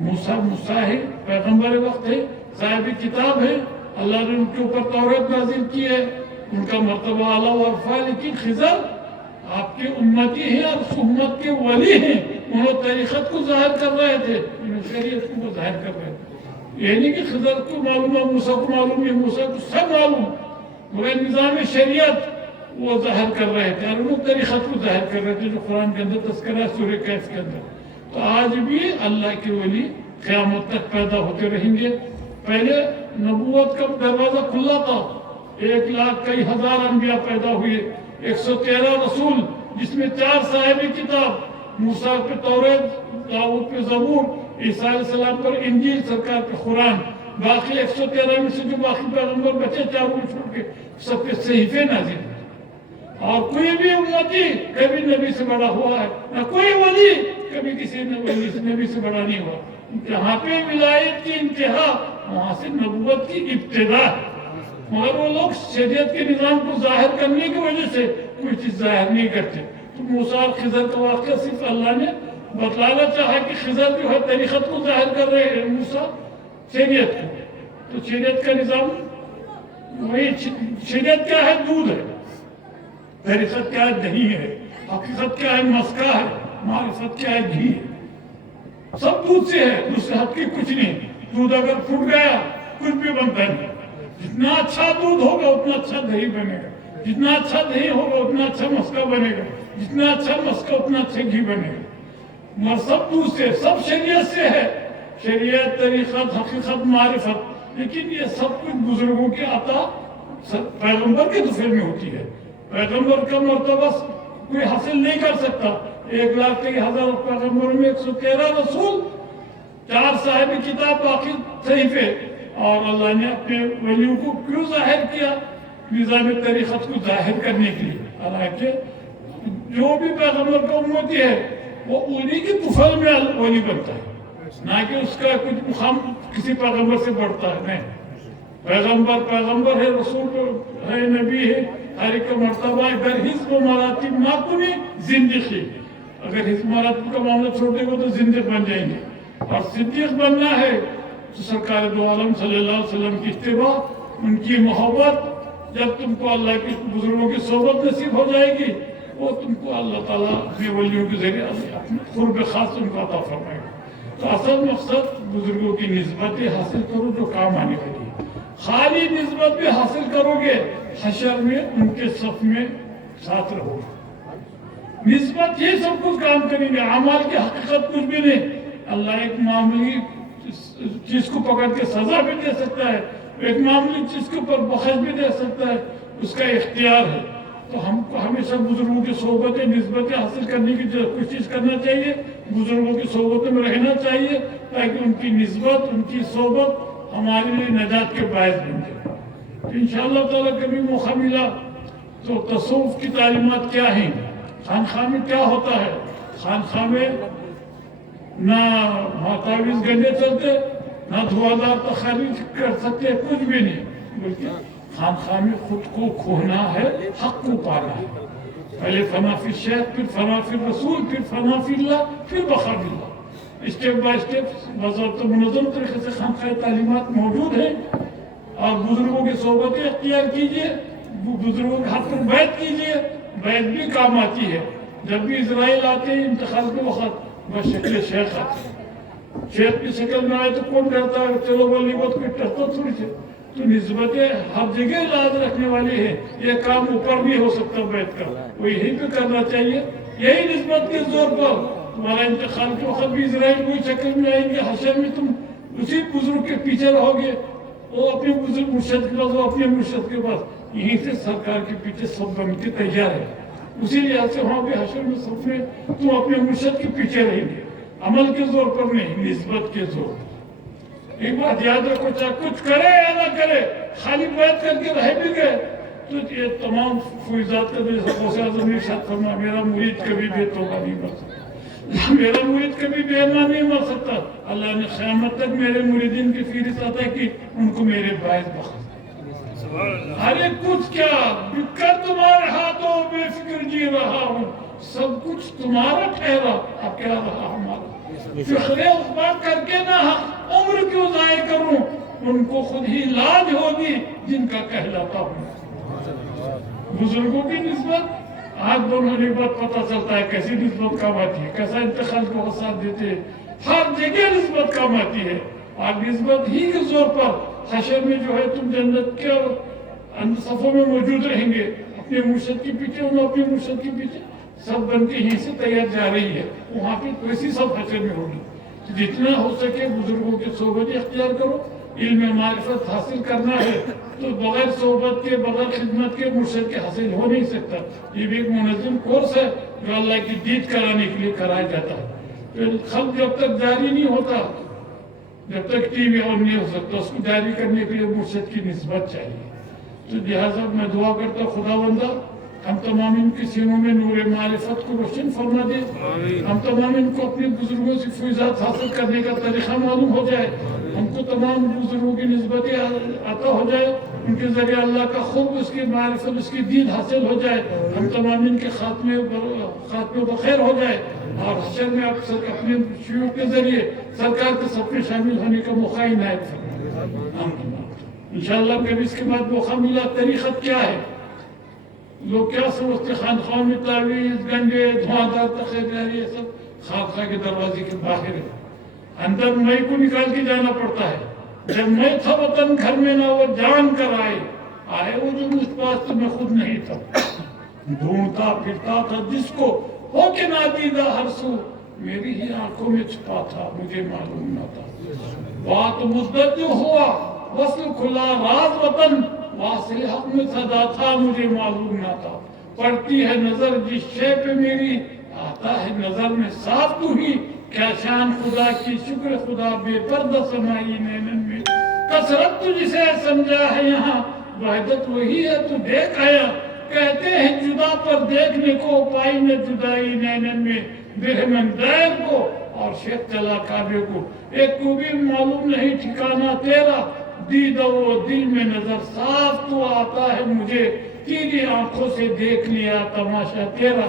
موسیٰ ہے، پیغمبر وقت ہے، صاحب کتاب ہے، اللہ نے ان کے اوپر توریت نازل کی ہے، ان کا مرتبہ اعلیٰ و ارفع، لیکن خضر آپ کے امتی ہیں اور اس امت کے ولی ہیں، انہوں طریقت کو ظاہر کر رہے تھے، انہوں شریعت کو ظاہر کر رہے تھے۔ یہ نہیں کہ خضر کو معلوم ہے، موسیٰ کو معلوم ہے، موسیٰ کو سب معلوم، مگر نظام شریعت وہ ظاہر کر رہے تھے اور وہ طریقت کو ظاہر کر رہے تھے جو قرآن کے اندر تذکرہ ہے سورہ کہف کے اندر. تو آج بھی اللہ کے ولی قیامت تک پیدا ہوتے رہیں گے. پہلے نبوت کا دروازہ کھلا تھا, 1,00,000 کئی ہزار انبیاء پیدا ہوئے, 113 رسول جس میں 4 صاحب کتاب, موسیٰ پہ توریت, داؤد پہ زبور, عیسیٰ علیہ السلام پر انجیل, سرکار پہ قرآن. باقی 113 میں سے جو باقی پیغمبر بچے چاروں میں چھوڑ کے سب پہ صحیفے نازل. اور کوئی بھی امتی کبھی نبی سے بڑا ہوا ہے, نہ کوئی ولی کبھی کسی نبی سے بڑا نہیں ہوا. جہاں پہ ولایت کی انتہا وہاں سے نبوت کی ابتدا. مگر وہ لوگ شریعت کے نظام کو ظاہر کرنے کی وجہ سے کوئی چیز ظاہر نہیں کرتے. تو موسیٰ اور خضر کا واقعہ صرف اللہ نے بتلانا چاہا کہ خضر جو ہے طریقت کو ظاہر کر رہے ہیں, موسیٰ شریعت کو. تو شریعت کا نظام وہی, شریعت کیا ہے؟ دودھ ہے. طریقت کیا ہے؟ دہی ہے. حقیقت کیا ہے؟ مسکہ ہے. معرفت کیا ہے؟ گھی ہے. سب دودھ سے ہے, دوسرے حق کی کچھ نہیں. دودھ اگر پھٹ گیا کچھ بھی بنتا نہیں. جتنا اچھا دودھ ہوگا اتنا اچھا دہی بنے گا, جتنا اچھا دہی ہوگا اتنا اچھا مسکہ بنے گا, جتنا اچھا مسکہ اتنا اچھا گھی بنے گا. مگر سب دودھ سے, سب شریعت سے ہے. شریعت, طریقت, حقیقت, معرفت. لیکن یہ سب کچھ بزرگوں کے عطا پیغمبر کے دفعے میں ہوتی ہے. پیغمبر کا مرتبہ کوئی حاصل نہیں کر سکتا. 1,00,000 کئی ہزار پیغمبروں میں 113 رسول, 4 صاحب کتاب, باقی صحیفے. اور اللہ نے اپنے ولیوں کو کیوں ظاہر کیا؟ نظام طریقت کو ظاہر کرنے کے لیے. حالانکہ جو بھی پیغمبر کا امتی ہے وہ انہی کی طفل میں ولی بنتا ہے, نہ کہ اس کا کچھ مقام کسی پیغمبر سے بڑھتا ہے. نہیں, پیغمبر ہے, رسول ہے, نبی ہے, ہر ایک کا مرتبہ ہے. اگر حزب و مراتب نہ کنی زندگی, اگر حزب مراتب کا معاملہ چھوڑ دے گا تو زندگی بن جائیں گے. اور صدیق بننا ہے تو سرکار دو عالم صلی اللہ علیہ وسلم کی اتباع, ان کی محبت. جب تم کو اللہ کے بزرگوں کی صحبت نصیب ہو جائے گی, وہ تم کو اللہ تعالیٰ اپنے ولیوں کے ذریعے اپنے قرب خاص ان کو عطا فرمائے گا. تو اصل مقصد بزرگوں کی نسبتیں حاصل کرو جو کام آنے والی ہے. خالی نسبت بھی حاصل کرو گے, حشر میں ان کے صف میں ساتھ رہو گے. نسبت ہی سب کچھ کام کریں گے, اعمال کی حقیقت کچھ بھی نہیں. اللہ ایک معمولی چیز کو پکڑ کے سزا بھی دے سکتا ہے, ایک معمولی چیز کے اوپر بخش بھی دے سکتا ہے, اس کا اختیار ہے. تو ہم کو ہمیشہ بزرگوں کی صحبتیں, نسبتیں حاصل کرنے کی کوشش کرنا چاہیے. بزرگوں کی صحبتوں میں رہنا چاہیے تاکہ ان کی نسبت, ان کی صحبت ہمارے لیے نجات کے باعث بن جائے. انشاءاللہ تعالیٰ کبھی موقع ملا تو تصوف کی تعلیمات کیا ہیں, خانخواہ میں کیا ہوتا ہے. خانخواہ میں نہ تعویذ گنڈے چلتے, نہ دھواندار تخارج کر سکتے, کچھ بھی نہیں. بلکہ خانخواہ میں خود کو کھونا ہے, حق کو پانا ہے. پہلے فنا فی الشیخ, پھر فنا فی الرسول, پھر فنا فی اللہ, پھر بقا فی اللہ. اسٹیپ بائی اسٹیپ بضابطہ منظم طریقے سے خانخواہ تعلیمات موجود ہیں. اور بزرگوں کی صحبتیں اختیار کیجئے, بزرگوں کے ہاتھ پر بیعت کیجئے. بیعت بھی کام آتی ہے. جب بھی اسرائیل آتے ہیں انتقال کے وقت بشکل شیخ آتے ہیں. شیخ کی شکل میں آئے تو کون ڈرتا ہے, چلو بلی بہت کوئی ڈرتا تھوڑی سے. تو نسبتیں ہر جگہ لاز رکھنے والی ہے. یہ کام اوپر بھی ہو سکتا بیعت کا, وہ یہی پہ کرنا چاہیے. یہی نسبت کے زور پر تمہارا انتقال کے وقت بھی اسرائیل کوئی شکل میں آئیں گے. حشر میں تم اسی بزرگ کے پیچھے رہو گے, وہ اپنے بزرگ مرشد کے پاس, وہ اپنے مرشد کے پاس. یہیں سے سرکار کے پیچھے سب بن کے تیار ہے. اسی لحاظ سے وہاں پہ حشر میں سب میں تم اپنے مرشد کے پیچھے رہیں گے, عمل کے زور پر نہیں, نسبت کے زور پر. ایک بات یاد رکھو, چاہے کچھ کرے یا نہ کرے, خالی بیعت کر کے رہ بھی گئے تو یہ تمام فیضات کا جیسا غوث اعظم نے ارشاد فرمایا, میرا مرید کبھی بے توبہ نہیں مر سکتا, میرا مرید کبھی بے ایمان نہیں مر سکتا. اللہ نے قیامت تک میرے مریدین کی فہرست عطا کی, ان کو میرے باعث بخش. ارے کچھ کیا بکر تمہارے ہاتھوں, بے فکر جی رہا ہوں, سب کچھ تمہارا ٹھہرا, اب کیا رہا ہمارا. فخر اخبار کر کے نہ عمر کیوں ضائع کروں, ان کو خود ہی لاج ہوگی جن کا کہلاتا ہوں. بزرگوں کی نسبت آج دونوں نسبت پتہ چلتا ہے کیسی نسبت کام آتی ہے, کیسا انتقال کو ساتھ دیتے ہیں. ہر جگہ نسبت کام آتی ہے. اور نسبت ہی کے زور پر حشر میں جو ہے تم جنت کے صفوں میں موجود رہیں گے, اپنے مرشد کے پیچھے انہوں اپنے مرشد کے پیچھے سب بن کے یہیں سے تیار جا رہی ہے. وہاں پہ ویسی سب حشر میں ہوگی. جتنا ہو سکے بزرگوں کی صحبت اختیار کرو. علم معرفت حاصل کرنا ہے تو بغیر صحبت کے بغیر خدمت کے مرشد کے حاصل ہو نہیں سکتا. یہ بھی ایک منظم کورس ہے جو اللہ کی دید کرانے کے لیے کرایا جاتا ہے. پھر خط جب تک جاری نہیں ہوتا، جب تک ٹی وی آن نہیں ہو سکتا، اس کو جاری کرنے کے لیے مرشد کی نسبت چاہیے. تو لہٰذا میں دعا کرتا ہوں خداوندہ ہم تمام ان کے سینوں میں نور معرفت کو روشن فرما دے. ہم تمام ان کو اپنے بزرگوں سے فیضات حاصل کرنے کا طریقہ معلوم ہو جائے. ہم کو تمام بزرگوں کی نسبتیں عطا ہو جائے. ان کے ذریعے اللہ کا خوب، اس کی معرفت، اس کی دید حاصل ہو جائے. ہم تمام ان کے خاتمے بخیر ہو جائے اور حشر میں اپنے شیوخ کے ذریعے سرکار کے سب میں شامل ہونے کا موقع عنایت فرمائے. انشاءاللہ پھر اس کے بعد موقع ملا. طریقت کیا ہے؟ لوگ کیا سمجھتے خانخواہ میں تعویذ، گنڈے، دھواں تخیر، یہ سب خانخواہ کے دروازے کے باہر ہے. اندر میں کو نکال کے جانا پڑتا ہے. جب میں تھا وطن گھر میں نہ وہ جان کر آئے وہ جو مجھ پاس تو میں خود نہیں تھا. ڈھونڈتا پھرتا تھا جس کو ہو کے نادیدہ ہر سو، میری ہی آنکھوں میں چھپا تھا مجھے معلوم نہ تھا. بات مدت جو ہوا وصل کھلا راز وطن، واصل حق میں صدا تھا مجھے معلوم نہ تھا. پڑتی ہے نظر جس شے پہ میری، آتا ہے نظر میں صاف تو ہی. کیا شان خدا کی، شکر خدا بے پردہ سمائی نینن میں. کثرت تو جسے سمجھا ہے یہاں، وحدت وہی ہے تو دیکھ آیا. کہتے ہیں جدا پر دیکھنے کو، پائی نہ جدائی نینن میں. برہمن دائر کو اور شیخ چلا کعبے کو، ایک کو بھی معلوم نہیں ٹھکانہ تیرا. دیدہ و دل میں نظر صاف تو آتا ہے مجھے، تیری آنکھوں سے دیکھ لیا تماشا تیرا.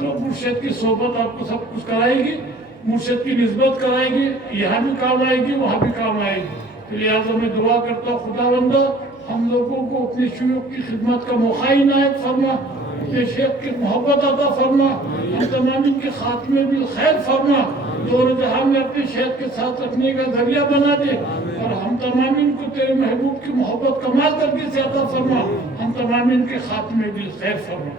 تو مرشد کی صحبت آپ کو سب کچھ کرائے گی، مرشد کی نسبت کرائے گی، یہاں بھی کام آئے گی وہاں بھی کام آئے گی. لہٰذا میں دعا کرتا ہوں خداوندہ ہم لوگوں کو اپنے شیوخ کی خدمت کا موقع عنایت فرما، اپنے شیخ کی محبت عطا فرما. ہم تمام ان کے خاتمے بالخیر فرما. دور جہاں میں اپنے شیخ کے ساتھ رکھنے کا ذریعہ بنا دے اور ہم تمام ان کو تیرے محبوب کی محبت کمال کر سے عطا فرما. ہم تمام ان کے خاتمے بالخیر فرما.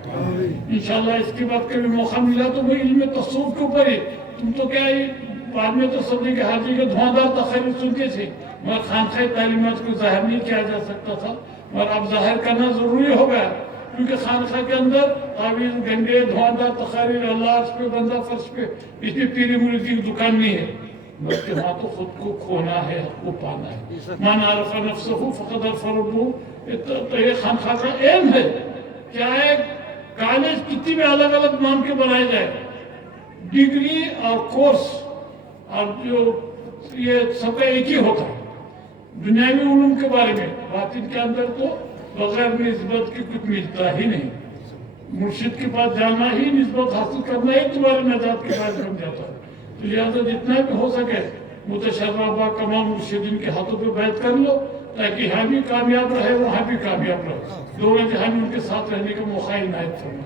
انشاءاللہ اس کے بعد کبھی موقع ملا تو وہ علم تصوف کے اوپر ہے. تم تو کیا ہے بعد میں تو صدی کے حاجی کے دھواندار تقریر سنتے تھے، مگر خانقاہ تعلیمات کو ظاہر نہیں کیا جا سکتا تھا، مگر اب ظاہر کرنا ضروری ہو گیا. کیونکہ خانقاہ کے اندر تعویذ، گنڈے، دھواندار تقاریر، اللہ عرش پہ بندہ فرش پہ، اس میں پیری مریدی کی دکان نہیں ہے، بلکہ وہاں تو خود کو کھونا ہے، حق کو پانا ہے. من عرف نفسہ فقد عرف ربہ. تو یہ خانقاہ کا ایم ہے. کیا ہے کالج کتنی میں الگ الگ نام کے بنائے جائے، ڈگری اور کورس اور جو یہ سب کا ایک ہی ہوتا ہے دنیاوی علوم کے بارے میں. باطن کے اندر تو بغیر نسبت کی کچھ ملتا ہی نہیں. مرشد کے پاس جانا ہی، نسبت حاصل کرنا ہی تمہارے نجات کے بعد بن جاتا ہے. تو لہٰذا جتنا بھی ہو سکے متشربہ کمال مرشدین کے ہاتھوں پہ بیعت کر لو تاکہ یہاں بھی کامیاب رہے وہاں بھی کامیاب رہے. دونوں جہاں ان کے ساتھ رہنے کا موقع عنایت فرما.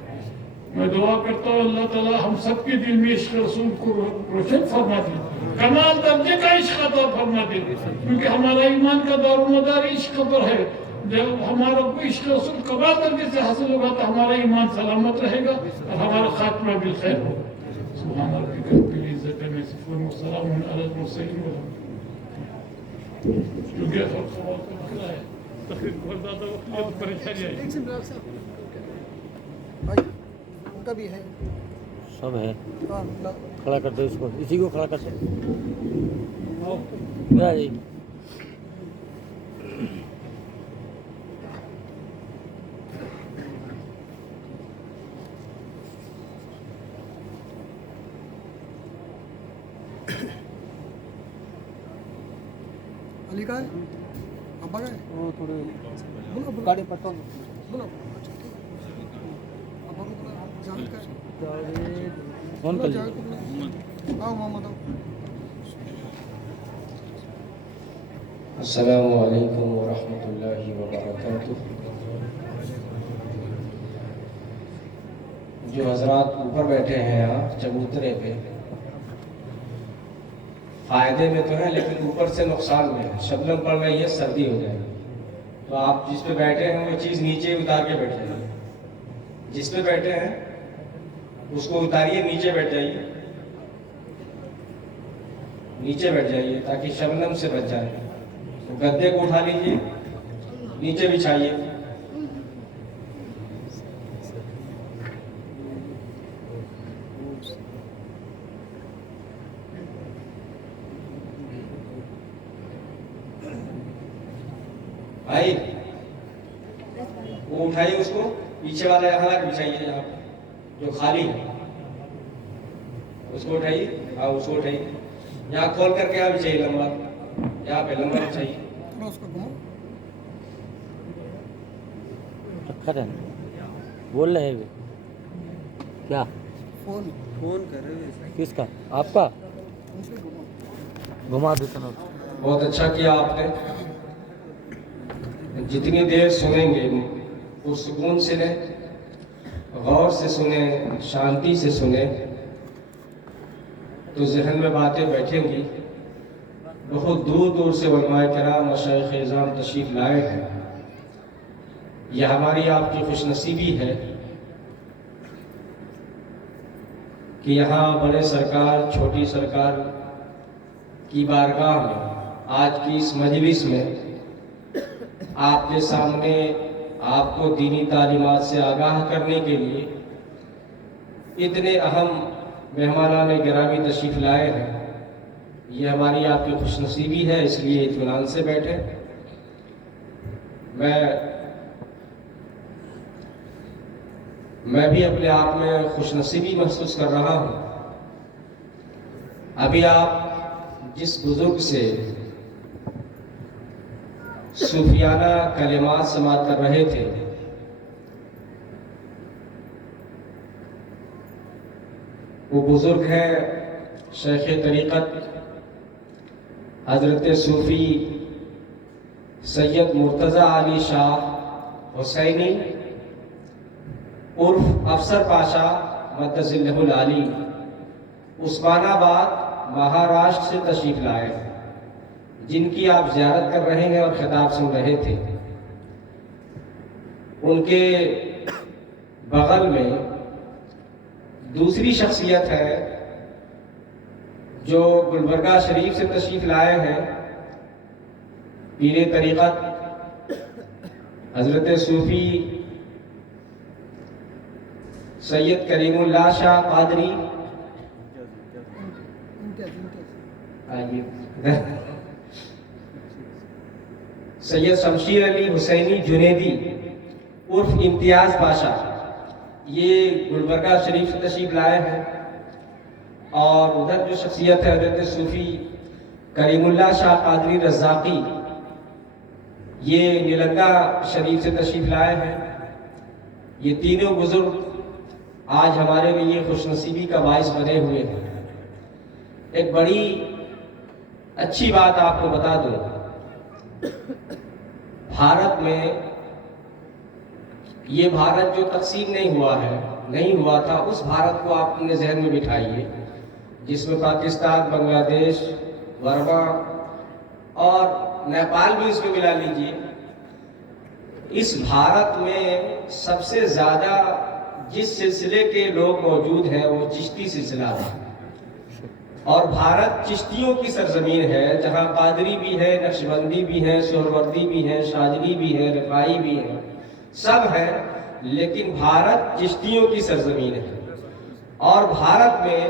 میں دعا کرتا ہوں اللہ تعالیٰ ہم سب کے دل میں عشق رسول کو روشن فرما دے، کمال درجے کا عشق عطا فرما دے. کیونکہ ہمارا ایمان کا دار و مدار عشق پر ہے. جب ہمارا عشق رسول کمال درجے سے حاصل ہوگا تو ہمارا ایمان سلامت رہے گا اور ہمارا خاتمہ بالخیر ہوگا. سبحان ربک رب العزت عما یصفون وسلام علی المرسلین. کیونکہ ہر سوال کا مسئلہ ہے تقریر بہت زیادہ وقت لیا تو پریشانی آئی. ان کا بھی ہے، سب ہے. کھڑا کرتے اس کو، اسی کو کھڑا کرتے. علی کا ہے، ابا کا ہے. وہ تھوڑے بولو گاڑی پٹو بولو. اچھا ٹھیک ہے. ابا کو بولا جاوید کا ہے. فون کر جاوید کو بولا. آؤ محمد آؤ. السلام علیکم ورحمۃ اللہ وبرکاتہ. جو حضرات اوپر بیٹھے ہیں یہاں چبوترے پہ، فائدے میں تو ہیں لیکن اوپر سے نقصان میں ہے. شبنم پڑ رہی ہے، سردی ہو جائے گی، تو آپ جس پہ بیٹھے ہیں وہ چیز نیچے اتار کے بیٹھے ہیں. جس پہ بیٹھے ہیں اس کو اتاریے، نیچے بیٹھ جائیے، نیچے بیٹھ جائیے تاکہ شبنم سے بچ جائے. گدے کو اٹھا لیجیے، نیچے بچھائیے. بھائی وہ اٹھائیے، اس کو پیچھے والا یہاں لا کے بچھائیے، یہاں جو خالی ہے اس کو اٹھائیے. ہاں اس کو اٹھائیے، یہاں کھول کر کے یہاں بچھائیے، لمبا یہاں پہ لمبا بچھائیے. تھوڑا اس کو گھماؤ. رکھا رہے بول رہے ہیں کیا فون کر رہے ہیں. کس کا؟ آپ کا؟ ان سے گھماؤ. گھما دیتا نا. بہت اچھا کیا آپ نے. جتنی دیر سنیں گے پرسکون سے لیں، غور سے سنیں، شانتی سے سنیں، تو ذہن میں باتیں بیٹھیں گی. بہت دور دور سے علماء کرام مشائخ اعظام تشریف لائے ہیں. یہ ہماری آپ کی خوش نصیبی ہے کہ یہاں بڑے سرکار چھوٹی سرکار کی بارگاہ میں آج کی اس مجلس میں آپ کے سامنے آپ کو دینی تعلیمات سے آگاہ کرنے کے لیے اتنے اہم مہمانان گرامی تشریف لائے ہیں. یہ ہماری آپ کی خوش نصیبی ہے، اس لیے اطمینان سے بیٹھے. میں بھی اپنے آپ میں خوش نصیبی محسوس کر رہا ہوں. ابھی آپ جس بزرگ سے صوفیانہ کلمات سماعت کر رہے تھے، وہ بزرگ ہے شیخ طریقت حضرت صوفی سید مرتضیٰ علی شاہ حسینی عرف افسر پاشا مقدس اللہ العالی، عثمان آباد مہاراشٹر سے تشریف لائے، جن کی آپ زیارت کر رہے ہیں اور خطاب سن رہے تھے. ان کے بغل میں دوسری شخصیت ہے جو گلبرگہ شریف سے تشریف لائے ہیں، پیر طریقت حضرت صوفی سید کریم اللہ شاہ قادری. سید شمشیر علی حسینی جنیدی عرف امتیاز پاشا، یہ گلبرگہ شریف سے تشریف لائے ہیں. اور ادھر جو شخصیت ہے حضرت صوفی کریم اللہ شاہ قادری رزاقی، یہ نیلنگا شریف سے تشریف لائے ہیں. یہ تینوں بزرگ آج ہمارے لیے خوش نصیبی کا باعث بنے ہوئے ہیں. ایک بڑی اچھی بات آپ کو بتا دوں، بھارت میں یہ بھارت جو تقسیم نہیں ہوا تھا، اس بھارت کو آپ اپنے ذہن میں بٹھائیے جس میں پاکستان، بنگلہ دیش، برما اور نیپال بھی اس میں ملا لیجیے. اس بھارت میں سب سے زیادہ جس سلسلے کے لوگ موجود ہیں وہ چشتی سلسلہ ہے. اور بھارت چشتیوں کی سرزمین ہے، جہاں قادری بھی ہے، نقشبندی بھی ہے، سہروردی بھی ہے، شاذلی بھی ہے، رفاعی بھی ہے، سب ہے. لیکن بھارت چشتیوں کی سرزمین ہے. اور بھارت میں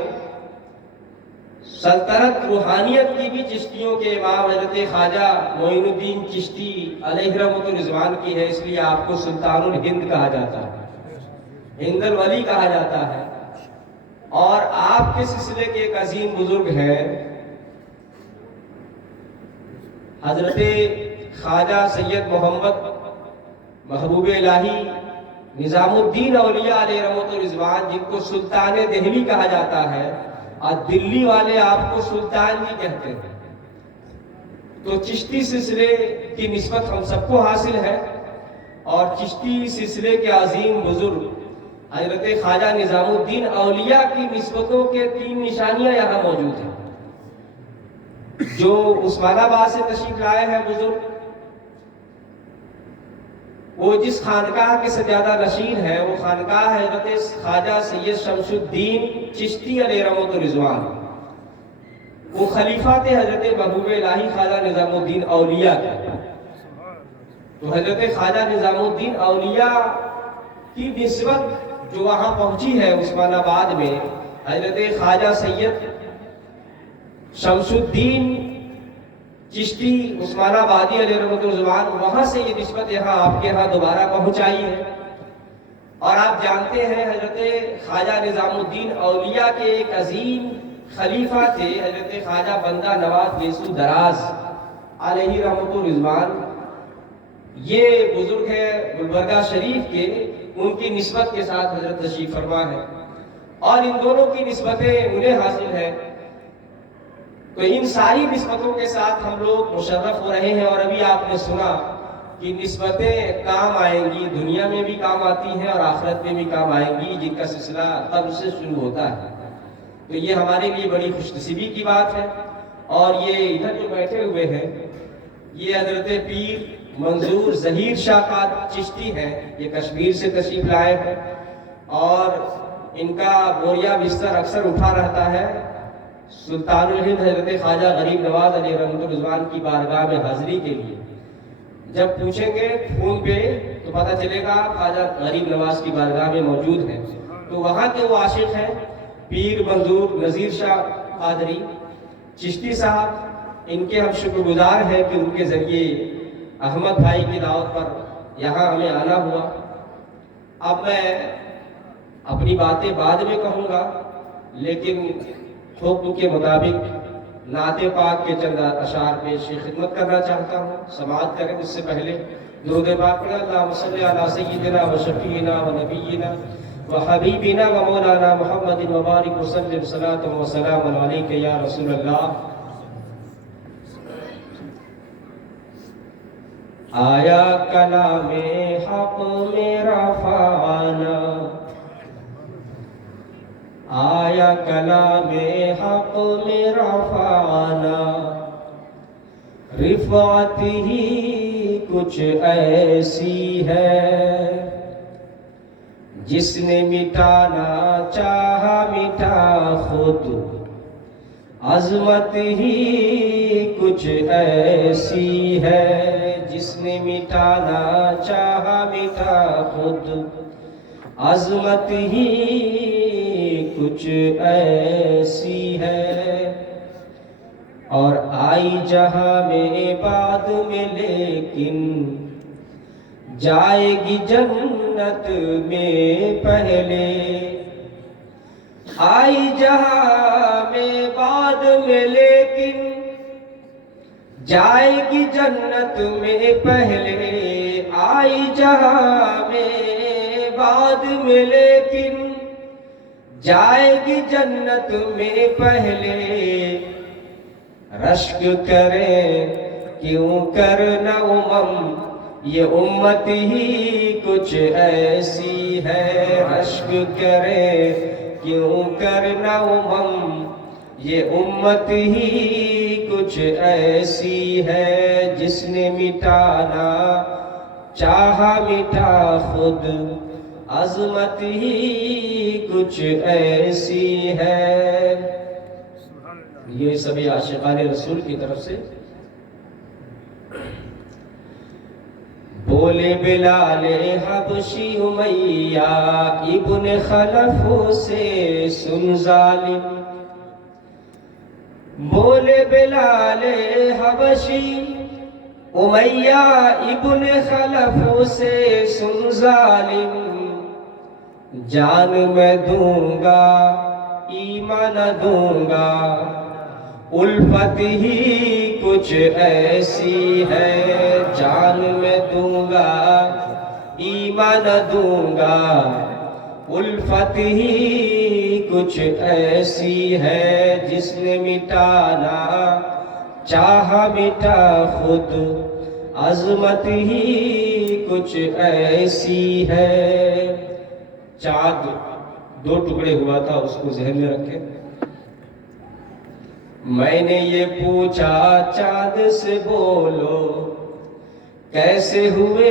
سلطنت روحانیت کی بھی چشتیوں کے امام حضرت خواجہ معین الدین چشتی علیہ رحمۃ الرضوان کی ہے. اس لیے آپ کو سلطان الہند کہا جاتا ہے، ہند الولی کہا جاتا ہے. اور آپ کے سلسلے کے ایک عظیم بزرگ ہیں حضرت خواجہ سید محمد محبوب الہی نظام الدین اولیاء علیہ رحمۃ الرضوان، جن کو سلطان دہلی کہا جاتا ہے، اور دلی والے آپ کو سلطان جی کہتے ہیں. تو چشتی سلسلے کی نسبت ہم سب کو حاصل ہے. اور چشتی سلسلے کے عظیم بزرگ حضرت خواجہ نظام الدین اولیاء کی نسبتوں کے 3 نشانیاں یہاں موجود ہیں. جو عثمان آباد سے تشریف لائے ہیں بزرگ، وہ جس خانقاہ کے سجادہ نشین ہے وہ خانقاہ حضرت خواجہ سید شمس الدین چشتی علیہ رحمۃ الرضوان، وہ خلیفہ تھے حضرت محبوب الہی خواجہ نظام الدین اولیاء کے۔ تو حضرت خواجہ نظام الدین اولیاء کی نسبت جو وہاں پہنچی ہے عثمان آباد میں، حضرت خواجہ سید شمس الدین چشتی عثمان آبادی علیہ رحمۃ الرضوان، وہاں سے یہ نسبت یہاں آپ کے یہاں دوبارہ پہنچائی ہے۔ اور آپ جانتے ہیں حضرت خواجہ نظام الدین اولیاء کے ایک عظیم خلیفہ تھے حضرت خواجہ بندہ نواز یسوع دراز علیہ رحمۃ الرضوان۔ یہ بزرگ ہے گلبرگہ شریف کے، ان کی نسبت کے ساتھ حضرت تشریف فرما ہے، اور ان دونوں کی نسبتیں انہیں حاصل ہیں۔ تو ان ساری نسبتوں کے ساتھ ہم لوگ مشرف ہو رہے ہیں، اور ابھی آپ نے سنا کہ نسبتیں کام آئیں گی، دنیا میں بھی کام آتی ہیں اور آخرت میں بھی کام آئیں گی، جن کا سلسلہ قبر سے شروع ہوتا ہے۔ تو یہ ہمارے لیے بڑی خوش نصیبی کی بات ہے۔ اور یہ ادھر جو بیٹھے ہوئے ہیں یہ حضرت پیر منظور ظہیر شاہ چشتی ہیں، یہ کشمیر سے تشریف لائے ہیں، اور ان کا بوریا بستر اکثر اٹھا رہتا ہے سلطان الہند حضرت خواجہ غریب نواز علیہ رحمۃ الرضوان کی بارگاہ میں حاضری کے لیے۔ جب پوچھیں گے فون پہ تو پتہ چلے گا خواجہ غریب نواز کی بارگاہ میں موجود ہیں۔ تو وہاں کے وہ عاشق ہیں پیر منظور نذیر شاہ قادری چشتی صاحب، ان کے ہم شکر گزار ہیں کہ ان کے ذریعے احمد بھائی کی دعوت پر یہاں ہمیں آنا ہوا۔ اب میں اپنی باتیں بعد میں کہوں گا، لیکن حکم کے مطابق نعت پاک کے چند اشعار پیش خدمت کرنا چاہتا ہوں۔ سماعت کریں اس سے پہلے درود پاک پڑھیں۔ اللہم صلی علی سیدنا و شفیعنا و نبینا و حبیبنا و مولانا محمد مبارک وسلم صلاۃ و سلام علیک یا رسول اللہ۔ آیا کلام حق میرا فانا، آیا کلام حق میرا فانا، رفعت ہی کچھ ایسی ہے، جس نے مٹانا چاہا مٹا خود، عظمت ہی کچھ ایسی ہے، جس نے مٹانا چاہا مٹا خود، عظمت ہی کچھ ایسی ہے۔ اور آئی جہاں میں بعد میں لیکن، جائے گی جنت میں پہلے، آئی جہاں میں بعد میں لیکن، جائے گی جنت میں پہلے، آئی جہاں میں بعد میں لیکن، جائے گی جنت میں پہلے، رشک کریں کیوں کرنا یہ امت ہی کچھ ایسی ہے، رشک کریں کیوں کرنا یہ امت ہی کچھ ایسی ہے، جس نے مٹانا چاہا مٹا خود، عظمت ہی کچھ ایسی ہے۔ یہ سبھی عاشقان رسول کی طرف سے۔ بولے بلال حبشی امیہ ابن خلف سے سن ظالم، بولے بلال حبشی امیہ ابن خلف سے سن ظالم، جان میں دوں گا ایمان دوں گا، الفت ہی کچھ ایسی ہے، جان میں دوں گا ایمان دوں گا، الفت ہی کچھ ایسی ہے، جس نے مٹانا چاہا مٹا خود، عظمت ہی کچھ ایسی ہے۔ چاند دو ٹکڑے ہوا تھا، اس کو ذہن میں رکھیں۔ میں نے یہ پوچھا چاند سے بولو کیسے ہوئے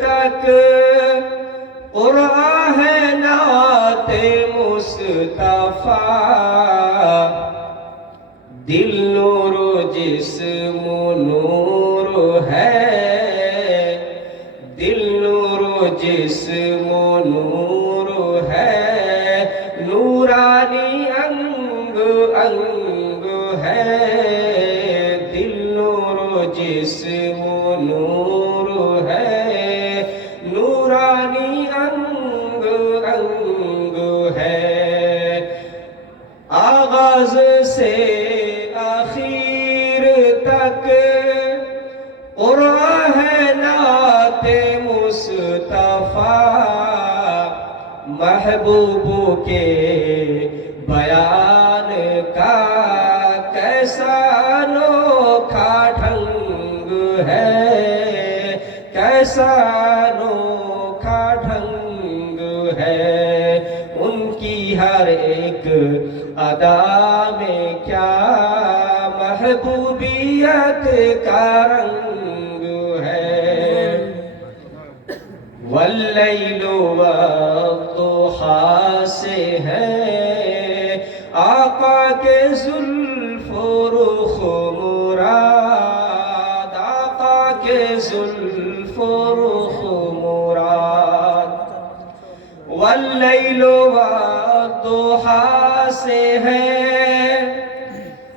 تک قرآن ہے نعت مصطفیٰ، دل نور و جسم نور ہے، دل نور و جسم نور ہے، نورانی انگ انگ ہے، دل نور و جسم نور ہے، نورانی انگ انگ ہے، آغاز سے آخر تک قرآن ہے نعت مصطفیٰ، محبوب کے بیان کا کیسا انوکھا ڈھنگ ہے، کیسا انوکھا ڈھنگ ہے، ان کی ہر ایک ادا میں کیا محبوبیت کا رنگ ہے، واللیل والضحیٰ سے ہے آقا کے زلف و رخ مراد، آقا کے زلف و رخ مراد، واللیل والضحیٰ سے ہے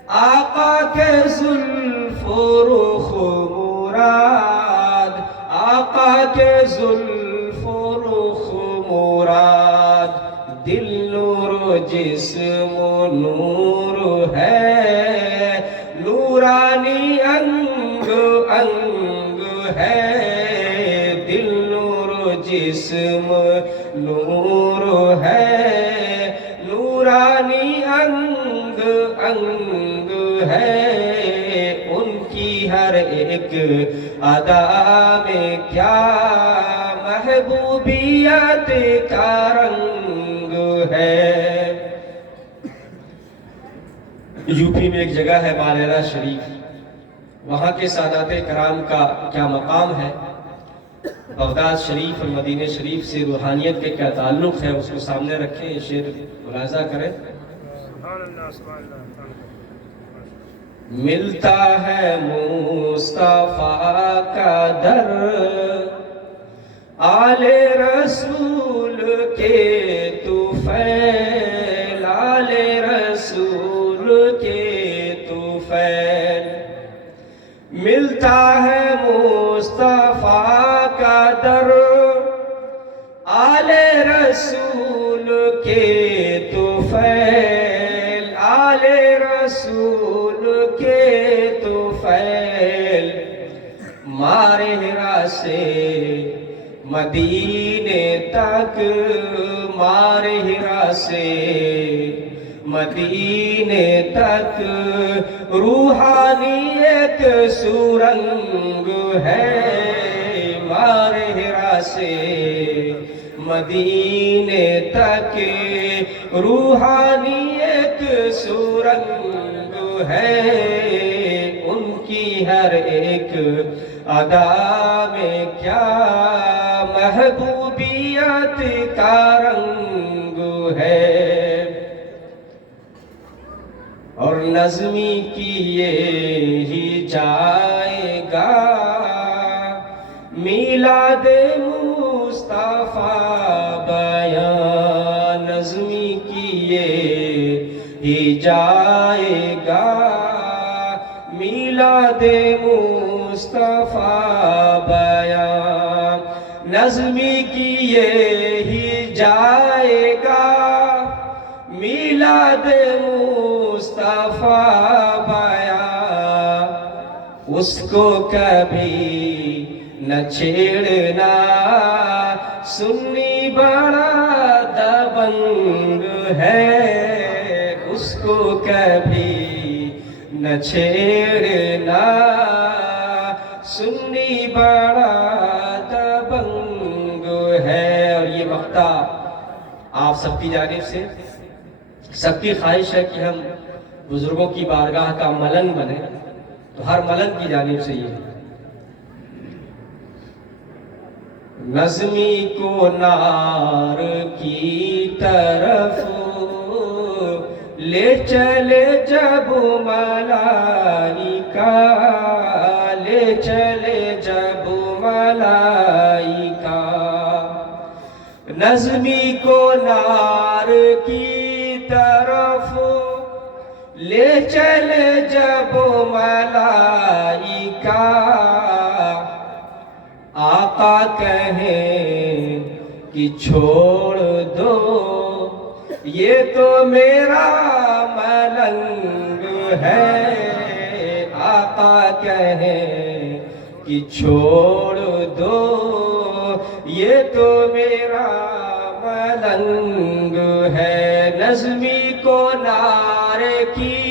آقا کے زلف و رخ مراد، آقا کے زلف و رخ مراد، دل نور و جسم نور ہے، نورانی انگ انگ ہے، دل نور و جسم نور ہے، نورانی انگ انگ ہے، ان کی ہر ایک ادا میں کیا محبوبیت کا رنگ ہے۔ یو پی میں ایک جگہ ہے مالیرا شریف، وہاں کے سادات کرام کا کیا مقام ہے، بغداد شریف اور مدینہ شریف سے روحانیت کے کیا تعلق ہے، اس کو سامنے رکھیں، یہ شعر ملاحظہ کریں۔ ملتا ہے مصطفیٰ کا در، آل رسول کے طفیل، آل رسول کے طفیل، ملتا ہے مصطفیٰ کا در، آل رسول کے طفیل، آل رسول کے طفیل، ماہرہ سے مدینے تک، ماہرہ سے مدینے تک، روحانی ایک سورنگ ہے، ماہرہ سے مدینے تک، روحانی ایک سورنگ ہے، ان کی ہر ایک ادا میں کیا محبوبیت کا رنگ ہے، اور نظمی کیے ہی جائے گا میلاد مصطفیٰ بیان، نظمی کیے ہی جائے گا میلاد مصطفیٰ بیان، نظمی کیے ہی جائے گا میلاد مصطفیٰ بیان، اس کو کبھی نہ چھیڑنا، سنی بڑا دبنگ ہے، اس کو کبھی نہ چھیڑنا، سنی بڑا دبنگ ہے۔ اور یہ مقطع آپ سب کی جانب سے، سب کی خواہش ہے کہ ہم بزرگوں کی بارگاہ کا ملنگ بنے، تو ہر ملنگ کی جانب سے یہ ہے۔ نظمی کو نار کی طرف لے چلے جب ملائکہ، لے چلے جب ملائکہ، نظمی کو نار کی طرف لے چلے جب ملائکہ، آقا کہیں کہ چھوڑ دو یہ تو میرا ملنگ ہے، آقا کہیں کہ چھوڑ دو یہ تو میرا ملنگ ہے، نظمی کو نار کی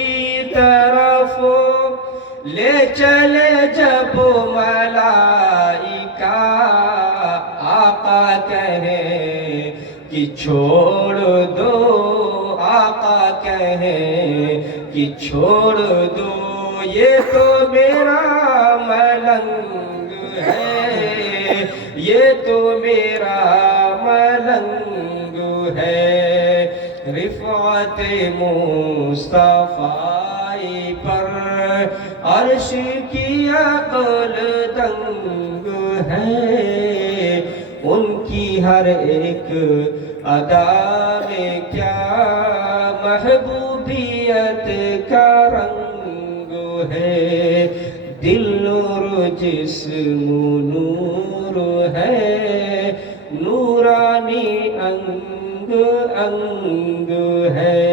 طرف لے چلے جب ملائکہ، آقا کہیں کہ چھوڑ دو، آقا کہیں کہ چھوڑ دو یہ تو میرا ملنگ ہے، یہ تو میرا ملنگ ہے، رفعت مصطفی پر عرش کی عقل دنگ ہے، ان کی ہر ایک ادا میں کیا محبوبیت کا رنگ ہے، دل نور جسم نور ہے، نورانی انگ انگ ہے۔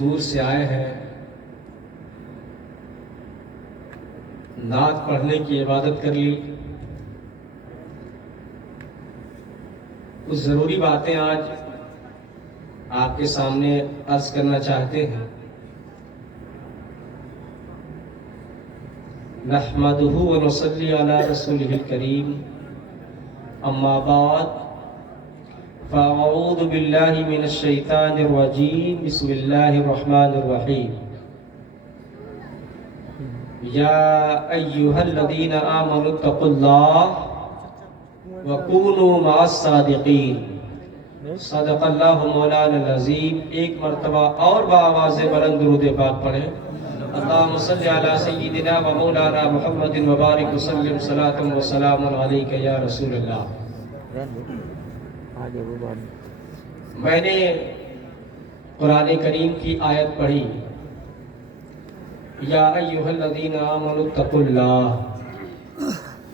دور سے آئے ہیں، نعت پڑھنے کی عبادت کر لی، کچھ ضروری باتیں آج آپ کے سامنے عرض کرنا چاہتے ہیں۔ نحمدہ ونصلی علی رسولہ الکریم، اما بعد فاعوذ باللہ من الشیطان الرجیم، بسم اللہ الرحمن الرحیم۔ یا ایہا الذین آمنوا اتقوا اللہ وکونوا مع الصادقین، صدق اللہ مولانا العظیم۔ ایک مرتبہ اور بآواز بلند درود پاک پڑھیں۔ اللہم صلی علی سیدنا و مولانا محمد وبارک وسلم، صلاۃ و سلام علیک یا رسول اللہ۔ میں نے قرآن کریم کی آیت پڑھی، یا ایھا الذین آمنوا اتقوا اللہ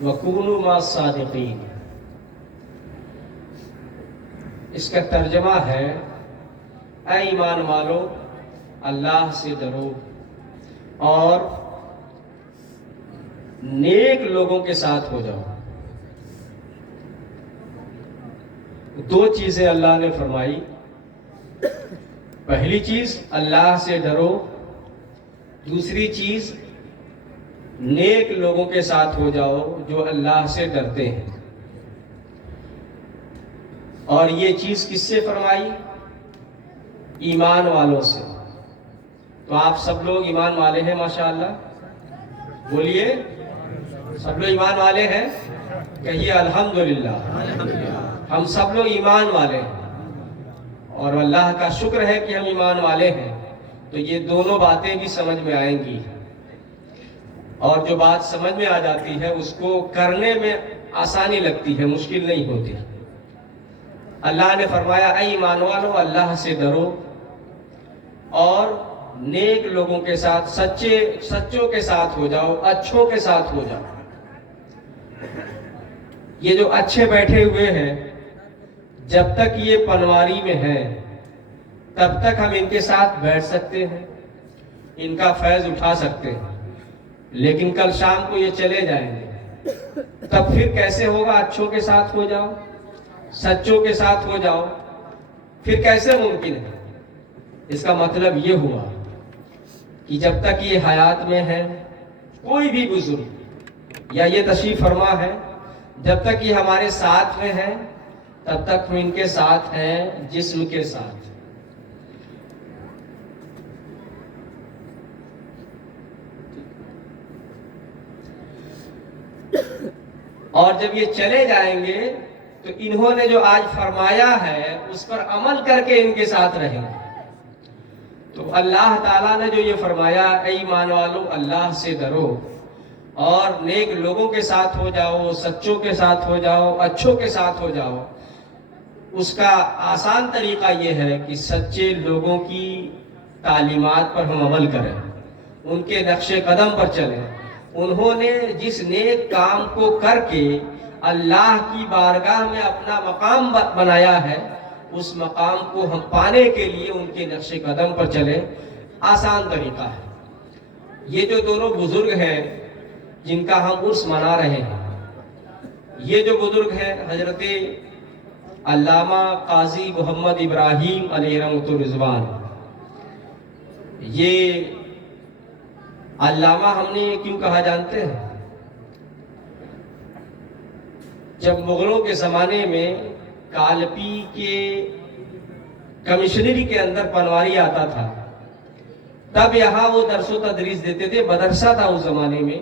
وکونوا مع الصادقین۔ اس کا ترجمہ ہے، اے ایمان والو اللہ سے ڈرو اور نیک لوگوں کے ساتھ ہو جاؤ۔ دو چیزیں اللہ نے فرمائی، پہلی چیز اللہ سے ڈرو، دوسری چیز نیک لوگوں کے ساتھ ہو جاؤ جو اللہ سے ڈرتے ہیں۔ اور یہ چیز کس سے فرمائی؟ ایمان والوں سے۔ تو آپ سب لوگ ایمان والے ہیں ماشاءاللہ، بولیے سب لوگ ایمان والے ہیں، کہیے الحمدللہ، ہم سب لوگ ایمان والے ہیں، اور اللہ کا شکر ہے کہ ہم ایمان والے ہیں۔ تو یہ دونوں باتیں بھی سمجھ میں آئیں گی، اور جو بات سمجھ میں آ جاتی ہے اس کو کرنے میں آسانی لگتی ہے، مشکل نہیں ہوتی۔ اللہ نے فرمایا، اے ایمان والو اللہ سے ڈرو اور نیک لوگوں کے ساتھ، سچوں کے ساتھ ہو جاؤ، اچھوں کے ساتھ ہو جاؤ۔ یہ جو اچھے بیٹھے ہوئے ہیں، جب تک یہ پنواری میں ہیں تب تک ہم ان کے ساتھ بیٹھ سکتے ہیں، ان کا فیض اٹھا سکتے ہیں، لیکن کل شام کو یہ چلے جائیں گے، تب پھر کیسے ہوگا؟ اچھوں کے ساتھ ہو جاؤ، سچوں کے ساتھ ہو جاؤ، پھر کیسے ممکن ہے؟ اس کا مطلب یہ ہوا کہ جب تک یہ حیات میں ہے، کوئی بھی بزرگ یا یہ تشریف فرما ہے، جب تک یہ ہمارے ساتھ میں ہیں تب تک ہم ان کے ساتھ ہیں جسم کے ساتھ۔ اور جب یہ چلے جائیں گے تو انہوں نے جو آج فرمایا ہے اس پر عمل کر کے ان کے ساتھ رہیں گے۔ تو اللہ تعالیٰ نے جو یہ فرمایا، اے ایمان والو اللہ سے ڈرو اور نیک لوگوں کے ساتھ ہو جاؤ، سچوں کے ساتھ ہو جاؤ، اچھوں کے ساتھ ہو جاؤ، اس کا آسان طریقہ یہ ہے کہ سچے لوگوں کی تعلیمات پر ہم عمل کریں، ان کے نقش قدم پر چلیں۔ انہوں نے جس نیک کام کو کر کے اللہ کی بارگاہ میں اپنا مقام بنایا ہے، اس مقام کو ہم پانے کے لیے ان کے نقش قدم پر چلیں۔ آسان طریقہ ہے۔ یہ جو دونوں بزرگ ہیں جن کا ہم عرس منا رہے ہیں، یہ جو بزرگ ہیں حضرت علامہ قاضی محمد ابراہیم علیہ رحمۃ الرضوان، یہ علامہ ہم نے کیوں کہا جانتے ہیں؟ جب مغلوں کے زمانے میں کالپی کے کمشنری کے اندر پنواری آتا تھا، تب یہاں وہ درس و تدریس دیتے تھے، مدرسہ تھا اس زمانے میں،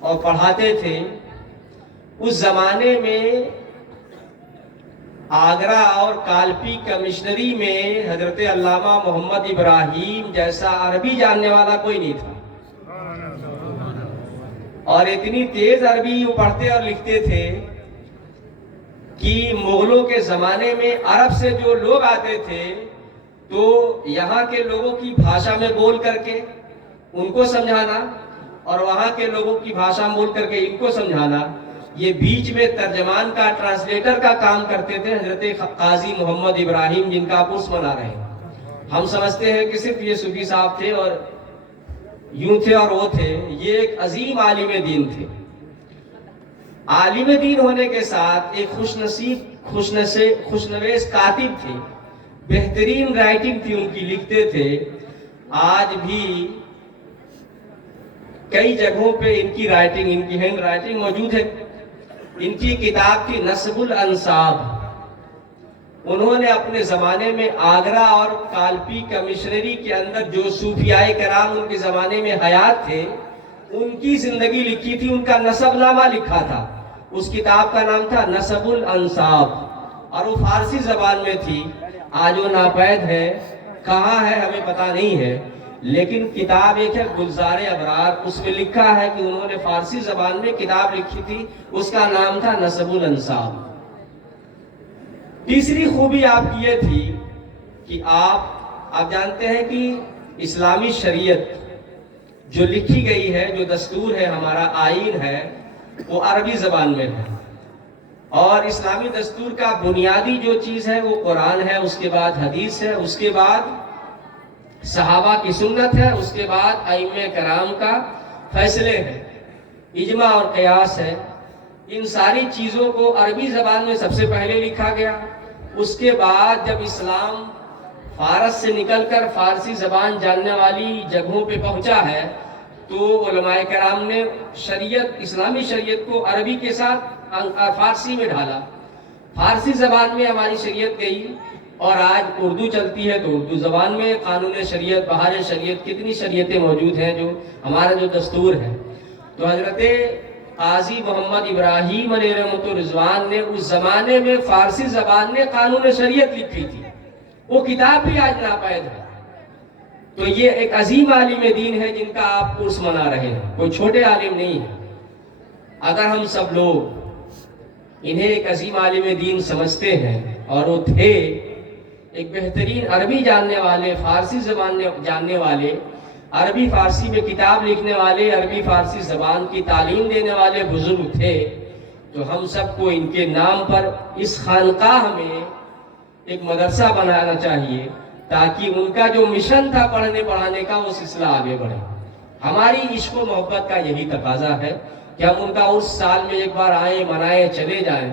اور پڑھاتے تھے۔ اس زمانے میں آگرہ اور کالپی کمشنری میں حضرت علامہ محمد ابراہیم جیسا عربی جاننے والا کوئی نہیں تھا، اور اتنی تیز عربی وہ پڑھتے اور لکھتے تھے کہ مغلوں کے زمانے میں عرب سے جو لوگ آتے تھے تو یہاں کے لوگوں کی بھاشا میں بول کر کے ان کو سمجھانا، اور وہاں کے لوگوں کی بھاشا میں بول کر کے ان کو سمجھانا، یہ بیچ میں ترجمان کا، ٹرانسلیٹر کا کام کرتے تھے حضرت قاضی محمد ابراہیم، جن کا آپ عرس منا رہے ہیں۔ ہم سمجھتے ہیں کہ صرف یہ صوفی صاحب تھے اور یوں تھے اور وہ تھے، یہ ایک عظیم عالم دین تھے۔ عالم دین ہونے کے ساتھ ایک خوشنویس کاتب تھے، بہترین رائٹنگ تھی ان کی، لکھتے تھے۔ آج بھی کئی جگہوں پہ ان کی رائٹنگ، ان کی ہینڈ رائٹنگ موجود ہے۔ ان کی کتاب تھی نسب الانساب۔ انہوں نے اپنے زمانے میں آگرہ اور کالپی کمشنری کے اندر جو صوفیاء کرام ان کے زمانے میں حیات تھے، ان کی زندگی لکھی تھی، ان کا نسب نامہ لکھا تھا۔ اس کتاب کا نام تھا نسب الانساب، اور وہ فارسی زبان میں تھی۔ آج وہ ناپید ہے، کہاں ہے ہمیں پتہ نہیں ہے، لیکن کتاب ایک ہے گلزار ابرار، اس میں لکھا ہے کہ انہوں نے فارسی زبان میں کتاب لکھی تھی، اس کا نام تھا نسب الانساب۔ تیسری خوبی آپ کی یہ تھی کہ آپ جانتے ہیں کہ اسلامی شریعت جو لکھی گئی ہے، جو دستور ہے، ہمارا آئین ہے، وہ عربی زبان میں ہے، اور اسلامی دستور کا بنیادی جو چیز ہے وہ قرآن ہے، اس کے بعد حدیث ہے، اس کے بعد صحابہ کی سنت ہے، اس کے بعد ائمہ کرام کا فیصلے ہے، اجماع اور قیاس ہے۔ ان ساری چیزوں کو عربی زبان میں سب سے پہلے لکھا گیا۔ اس کے بعد جب اسلام فارس سے نکل کر فارسی زبان جاننے والی جگہوں پہ پہنچا ہے تو علماء کرام نے شریعت، اسلامی شریعت کو عربی کے ساتھ فارسی میں ڈالا۔ فارسی زبان میں ہماری شریعت گئی، اور آج اردو چلتی ہے تو اردو زبان میں قانون شریعت، بہار شریعت، کتنی شریعتیں موجود ہیں جو ہمارا جو دستور ہے۔ تو حضرت قاضی محمد ابراہیم علیہ رحمۃ الرضوان نے اس زمانے میں فارسی زبان میں قانون شریعت لکھی تھی، وہ کتاب بھی آج ناپید ہے۔ تو یہ ایک عظیم عالم دین ہے جن کا آپ عرس منا رہے ہیں، کوئی چھوٹے عالم نہیں ہے۔ اگر ہم سب لوگ انہیں ایک عظیم عالم دین سمجھتے ہیں، اور وہ تھے ایک بہترین عربی جاننے والے، فارسی زبان جاننے والے، عربی فارسی میں کتاب لکھنے والے، عربی فارسی زبان کی تعلیم دینے والے بزرگ تھے، تو ہم سب کو ان کے نام پر اس خانقاہ میں ایک مدرسہ بنانا چاہیے، تاکہ ان کا جو مشن تھا پڑھنے پڑھانے کا وہ سلسلہ آگے بڑھے۔ ہماری عشق و محبت کا یہی تقاضا ہے کہ ہم ان کا اس سال میں ایک بار آئیں، منائیں، چلے جائیں،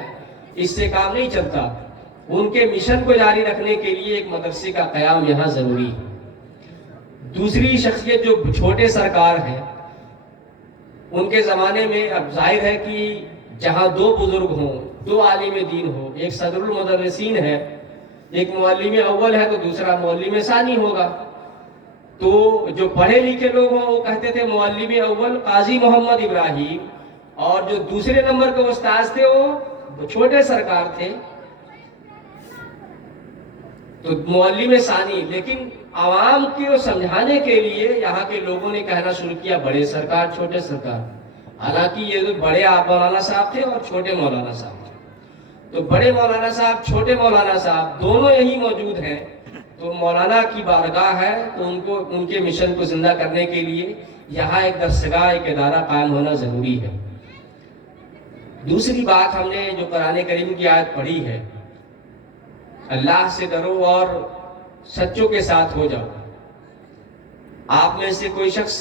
اس سے کام نہیں چلتا۔ ان کے مشن کو جاری رکھنے کے لیے ایک مدرسے کا قیام یہاں ضروری ہے۔ دوسری شخصیت جو چھوٹے سرکار ہیں، ان کے زمانے میں اب ظاہر ہے کہ جہاں دو بزرگ ہوں، دو عالم دین ہو، ایک صدر المدرسین ہے، ایک معلم اول ہے، تو دوسرا معلم ثانی ہوگا. تو جو پڑھے لکھے لوگ ہوں وہ کہتے تھے معلم اول قاضی محمد ابراہیم، اور جو دوسرے نمبر کے استاذ تھے وہ چھوٹے سرکار تھے، تو معلم ثانی. لیکن عوام کو سمجھانے کے لیے یہاں کے لوگوں نے کہنا شروع کیا بڑے سرکار چھوٹے سرکار. حالانکہ یہ جو بڑے مولانا صاحب تھے اور چھوٹے مولانا صاحب تھے، تو بڑے مولانا صاحب چھوٹے مولانا صاحب دونوں یہی موجود ہیں. تو مولانا کی بارگاہ ہے، تو ان کے مشن کو زندہ کرنے کے لیے یہاں ایک درسگاہ، ایک ادارہ قائم ہونا ضروری ہے. دوسری بات، ہم نے جو قرآن کریم کی آیت پڑھی ہے، اللہ سے ڈرو اور سچوں کے ساتھ ہو جاؤ. آپ میں سے کوئی شخص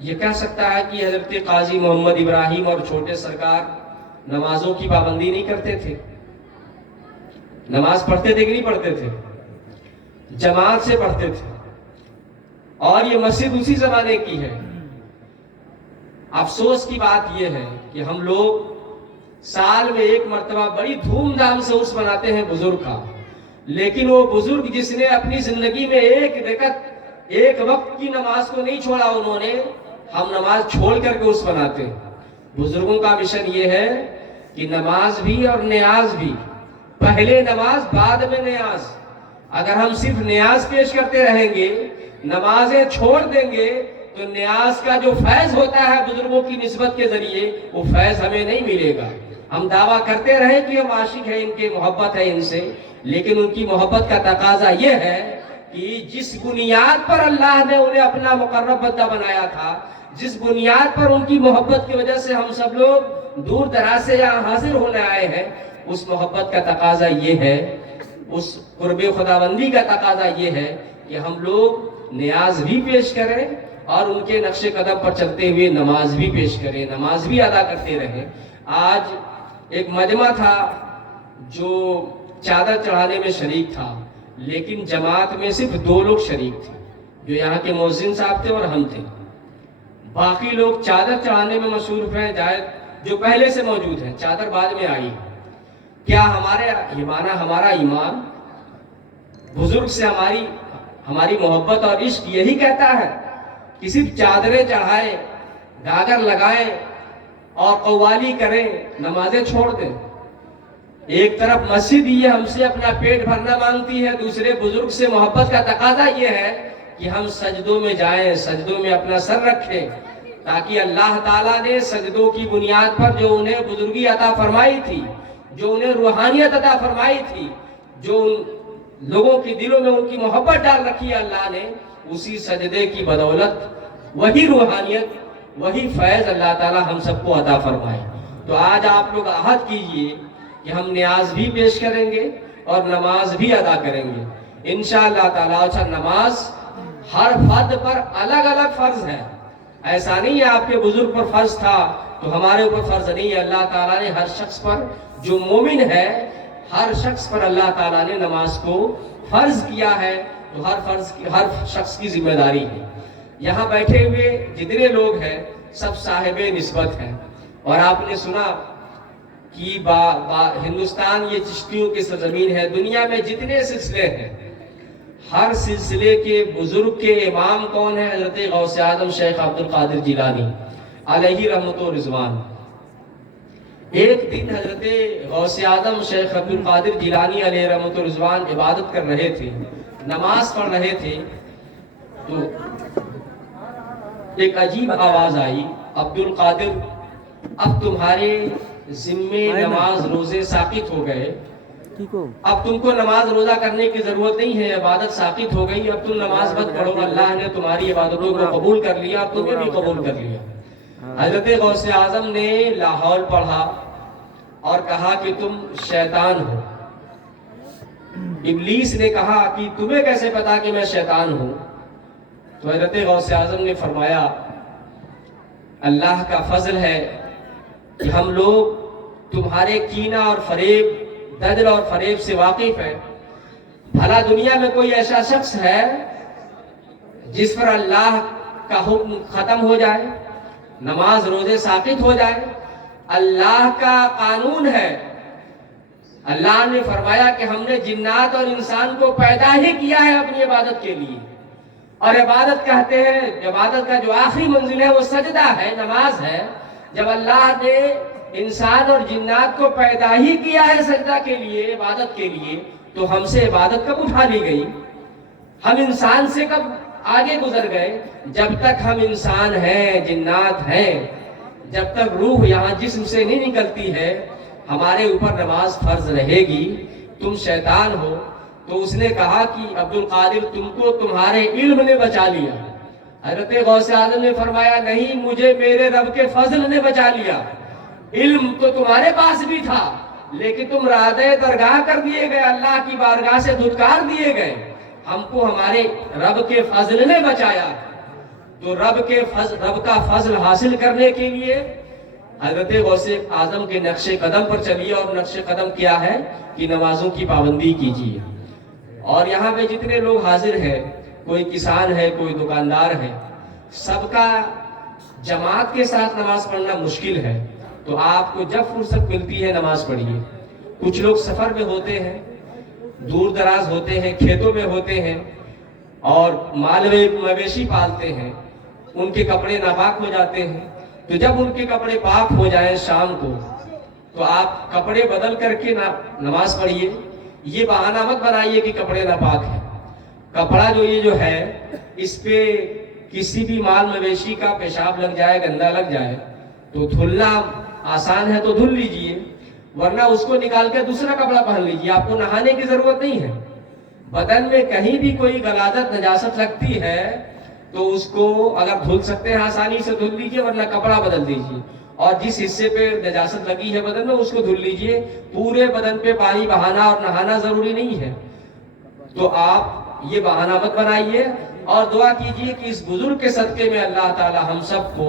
یہ کہہ سکتا ہے کہ حضرت قاضی محمد ابراہیم اور چھوٹے سرکار نمازوں کی پابندی نہیں کرتے تھے؟ نماز پڑھتے تھے کہ نہیں پڑھتے تھے؟ جماعت سے پڑھتے تھے، اور یہ مسجد اسی زمانے کی ہے. افسوس کی بات یہ ہے کہ ہم لوگ سال میں ایک مرتبہ بڑی دھوم دھام سے عرس مناتے ہیں بزرگ کا، لیکن وہ بزرگ جس نے اپنی زندگی میں ایک رکعت ایک وقت کی نماز کو نہیں چھوڑا، انہوں نے، ہم نماز چھوڑ کر کے عرس مناتے ہیں. بزرگوں کا مشن یہ ہے کہ نماز بھی اور نیاز بھی، پہلے نماز بعد میں نیاز. اگر ہم صرف نیاز پیش کرتے رہیں گے، نمازیں چھوڑ دیں گے، تو نیاز کا جو فیض ہوتا ہے بزرگوں کی نسبت کے ذریعے، وہ فیض ہمیں نہیں ملے گا. ہم دعویٰ کرتے رہیں کہ ہم عاشق ہیں ان کے، محبت ہے ان سے، لیکن ان کی محبت کا تقاضا یہ ہے کہ جس بنیاد پر اللہ نے انہیں اپنا مقرب بندہ بنایا تھا، جس بنیاد پر ان کی محبت کی وجہ سے ہم سب لوگ دور دراز سے یہاں حاضر ہونے آئے ہیں، اس محبت کا تقاضا یہ ہے، اس قرب خداوندی کا تقاضا یہ ہے کہ ہم لوگ نیاز بھی پیش کریں اور ان کے نقش قدم پر چلتے ہوئے نماز بھی پیش کریں، نماز بھی ادا کرتے رہیں. آج ایک مجمع تھا جو چادر چڑھانے میں شریک تھا، لیکن جماعت میں صرف 2 لوگ شریک تھے، جو یہاں کے مؤذن صاحب تھے اور ہم تھے. باقی لوگ چادر چڑھانے میں مصروف ہیں، جو پہلے سے موجود ہیں، چادر بعد میں آئی. کیا ہمارا ایمان بزرگ سے ہماری محبت اور عشق یہی کہتا ہے کہ صرف چادریں چڑھائیں، گاگر لگائیں اور قوالی کریں، نمازیں چھوڑ دیں؟ ایک طرف مسجد یہ ہم سے اپنا پیٹ بھرنا مانگتی ہے، دوسرے بزرگ سے محبت کا تقاضا یہ ہے کہ ہم سجدوں میں جائیں، سجدوں میں اپنا سر رکھیں، تاکہ اللہ تعالیٰ نے سجدوں کی بنیاد پر جو انہیں بزرگی عطا فرمائی تھی، جو انہیں روحانیت عطا فرمائی تھی، جو لوگوں کے دلوں میں ان کی محبت ڈال رکھی ہے اللہ نے، اسی سجدے کی بدولت وہی روحانیت، وہی فیض اللہ تعالیٰ ہم سب کو عطا فرمائے. تو آج آپ لوگ عہد کیجئے کہ ہم نیاز بھی پیش کریں گے اور نماز بھی ادا کریں گے انشاءاللہ تعالیٰ. اچھا، نماز ہر فرد پر الگ الگ فرض ہے، ایسا نہیں ہے آپ کے بزرگ پر فرض تھا تو ہمارے اوپر فرض نہیں ہے. اللہ تعالیٰ نے ہر شخص پر، جو مومن ہے، ہر شخص پر اللہ تعالیٰ نے نماز کو فرض کیا ہے، تو ہر شخص کی ذمہ داری ہے. یہاں بیٹھے ہوئے جتنے لوگ ہیں سب صاحب نسبت ہیں، اور آپ نے سنا کہ ہندوستان یہ چشتیوں کی سرزمین ہے. دنیا میں جتنے سلسلے ہیں، ہر سلسلے کے بزرگ کے امام کون ہیں؟ حضرت غوث اعظم شیخ عبد القادر جیلانی علیہ رحمت و رضوان. ایک دن حضرت غوث اعظم شیخ عبد القادر جیلانی علیہ رحمت و رضوان عبادت کر رہے تھے، نماز پڑھ رہے تھے، تو ایک عجیب آواز آئی، عبد القادر اب تمہارے ذمے نماز روزے ساقط ہو گئے، اب تم کو نماز روزہ کرنے کی ضرورت نہیں ہے، عبادت ساقط ہو گئی، اب تم نماز مت پڑھو، اللہ نے تمہاری عبادتوں کو قبول کر لیا، اب تمہیں بھی قبول کر لیا. حضرت غوث اعظم نے لا حول پڑھا اور کہا کہ تم شیطان ہو. ابلیس نے کہا کہ تمہیں کیسے پتا کہ میں شیطان ہوں؟ تو حضرت غوث اعظم نے فرمایا اللہ کا فضل ہے کہ ہم لوگ تمہارے کینہ اور فریب، دجل اور فریب سے واقف ہیں. بھلا دنیا میں کوئی ایسا شخص ہے جس پر اللہ کا حکم ختم ہو جائے؟ نماز روزے ساقط ہو جائیں۔ اللہ کا قانون ہے، اللہ نے فرمایا کہ ہم نے جنات اور انسان کو پیدا ہی کیا ہے اپنی عبادت کے لیے، اور عبادت کہتے ہیں، عبادت کا جو آخری منزل ہے وہ سجدہ ہے، نماز ہے۔ جب اللہ نے انسان اور جنات کو پیدا ہی کیا ہے سجدہ کے لیے، عبادت کے لیے، تو ہم سے عبادت کب اٹھا لی گئی؟ ہم انسان سے کب آگے گزر گئے؟ جب تک ہم انسان ہیں، جنات ہیں، جب تک روح یہاں جسم سے نہیں نکلتی ہے، ہمارے اوپر نماز فرض رہے گی۔ تم شیطان ہو، تو اس نے کہا کہ عبد القادر تم کو تمہارے علم نے بچا لیا۔ حضرت غوث اعظم نے فرمایا نہیں، مجھے میرے رب کے فضل نے بچا لیا۔ علم تو تمہارے پاس بھی تھا، لیکن تم رادۂ درگاہ کر دیے گئے، اللہ کی بارگاہ سے دھتکار دیے گئے۔ ہم کو ہمارے رب کے فضل نے بچایا۔ تو رب کا فضل حاصل کرنے کے لیے حضرت غوث اعظم کے نقش قدم پر چلیے، اور نقش قدم کیا ہے کہ نمازوں کی پابندی کیجیے۔ اور یہاں پہ جتنے لوگ حاضر ہیں، کوئی کسان ہے، کوئی دکاندار ہے، سب کا جماعت کے ساتھ نماز پڑھنا مشکل ہے، تو آپ کو جب فرصت ملتی ہے نماز پڑھیے۔ کچھ لوگ سفر میں ہوتے ہیں، دور دراز ہوتے ہیں، کھیتوں میں ہوتے ہیں، اور مال مویشی پالتے ہیں، ان کے کپڑے ناپاک ہو جاتے ہیں، تو جب ان کے کپڑے پاک ہو جائیں شام کو، تو آپ کپڑے بدل کر کے نماز پڑھیے۔ یہ بہانہ مت بنائیے کہ کپڑے ناپاک ہیں۔ کپڑا جو ہے اس پہ کسی بھی مال مویشی کا پیشاب لگ جائے، گندا لگ جائے، تو دھلنا آسان ہے تو دھل لیجئے، ورنہ اس کو نکال کے دوسرا کپڑا پہن لیجئے۔ آپ کو نہانے کی ضرورت نہیں ہے۔ بدن میں کہیں بھی کوئی غلاظت نجاست لگتی ہے تو اس کو اگر دھل سکتے ہیں آسانی سے دھل لیجئے، ورنہ کپڑا بدل دیجئے، اور جس حصے پہ نجاست لگی ہے بدن میں اس کو دھل لیجئے۔ پورے بدن پہ پانی بہانا اور نہانا ضروری نہیں ہے۔ تو آپ یہ بہانہ مت بنائیے، اور دعا کیجئے کہ اس بزرگ کے صدقے میں اللہ تعالی ہم سب کو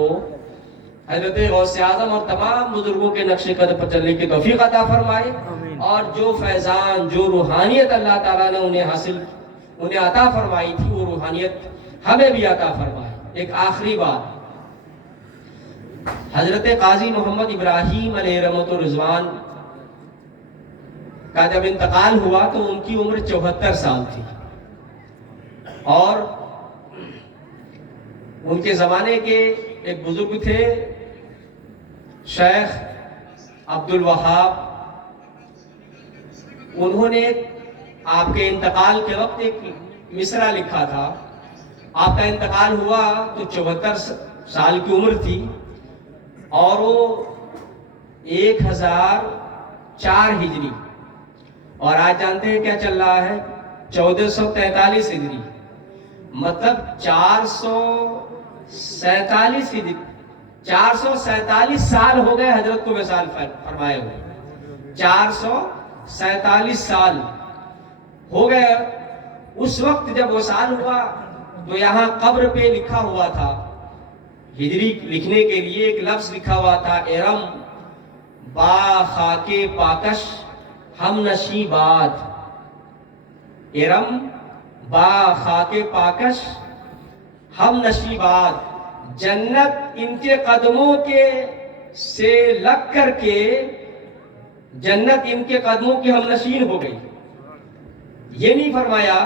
حضرت غوث اعظم اور تمام بزرگوں کے نقش قدم پر چلنے کی توفیق عطا فرمائے، اور جو فیضان، جو روحانیت اللہ تعالیٰ نے انہیں عطا فرمائی تھی، وہ روحانیت ہمیں بھی عطا فرمائے۔ ایک آخری بات، حضرت قاضی محمد ابراہیم علیہ رحمت و رضوان کا جب انتقال ہوا تو ان کی عمر 74 سال تھی، اور ان کے زمانے کے ایک بزرگ تھے شیخ عبد الوہاب، انہوں نے آپ کے انتقال کے وقت ایک مصرع لکھا تھا۔ آپ کا انتقال ہوا تو 74 سال کی عمر تھی، اور وہ 1004 ہجری، اور آج جانتے ہیں کیا چل رہا ہے، 1443 ہجری، مطلب 447 سال ہو گئے حضرت کو وصال فرمائے ہوئے۔ 447 سال ہو گئے۔ اس وقت جب وصال ہوا تو یہاں قبر پہ لکھا ہوا تھا، ہجری لکھنے کے لیے ایک لفظ لکھا ہوا تھا، ارم با خاک پاکش ہم نشی باد۔ ارم با خاک پاکش ہم نشی باد، جنت ان کے قدموں کے سے لگ کر کے جنت ان کے قدموں کی ہم نشین ہو گئی۔ یہ نہیں فرمایا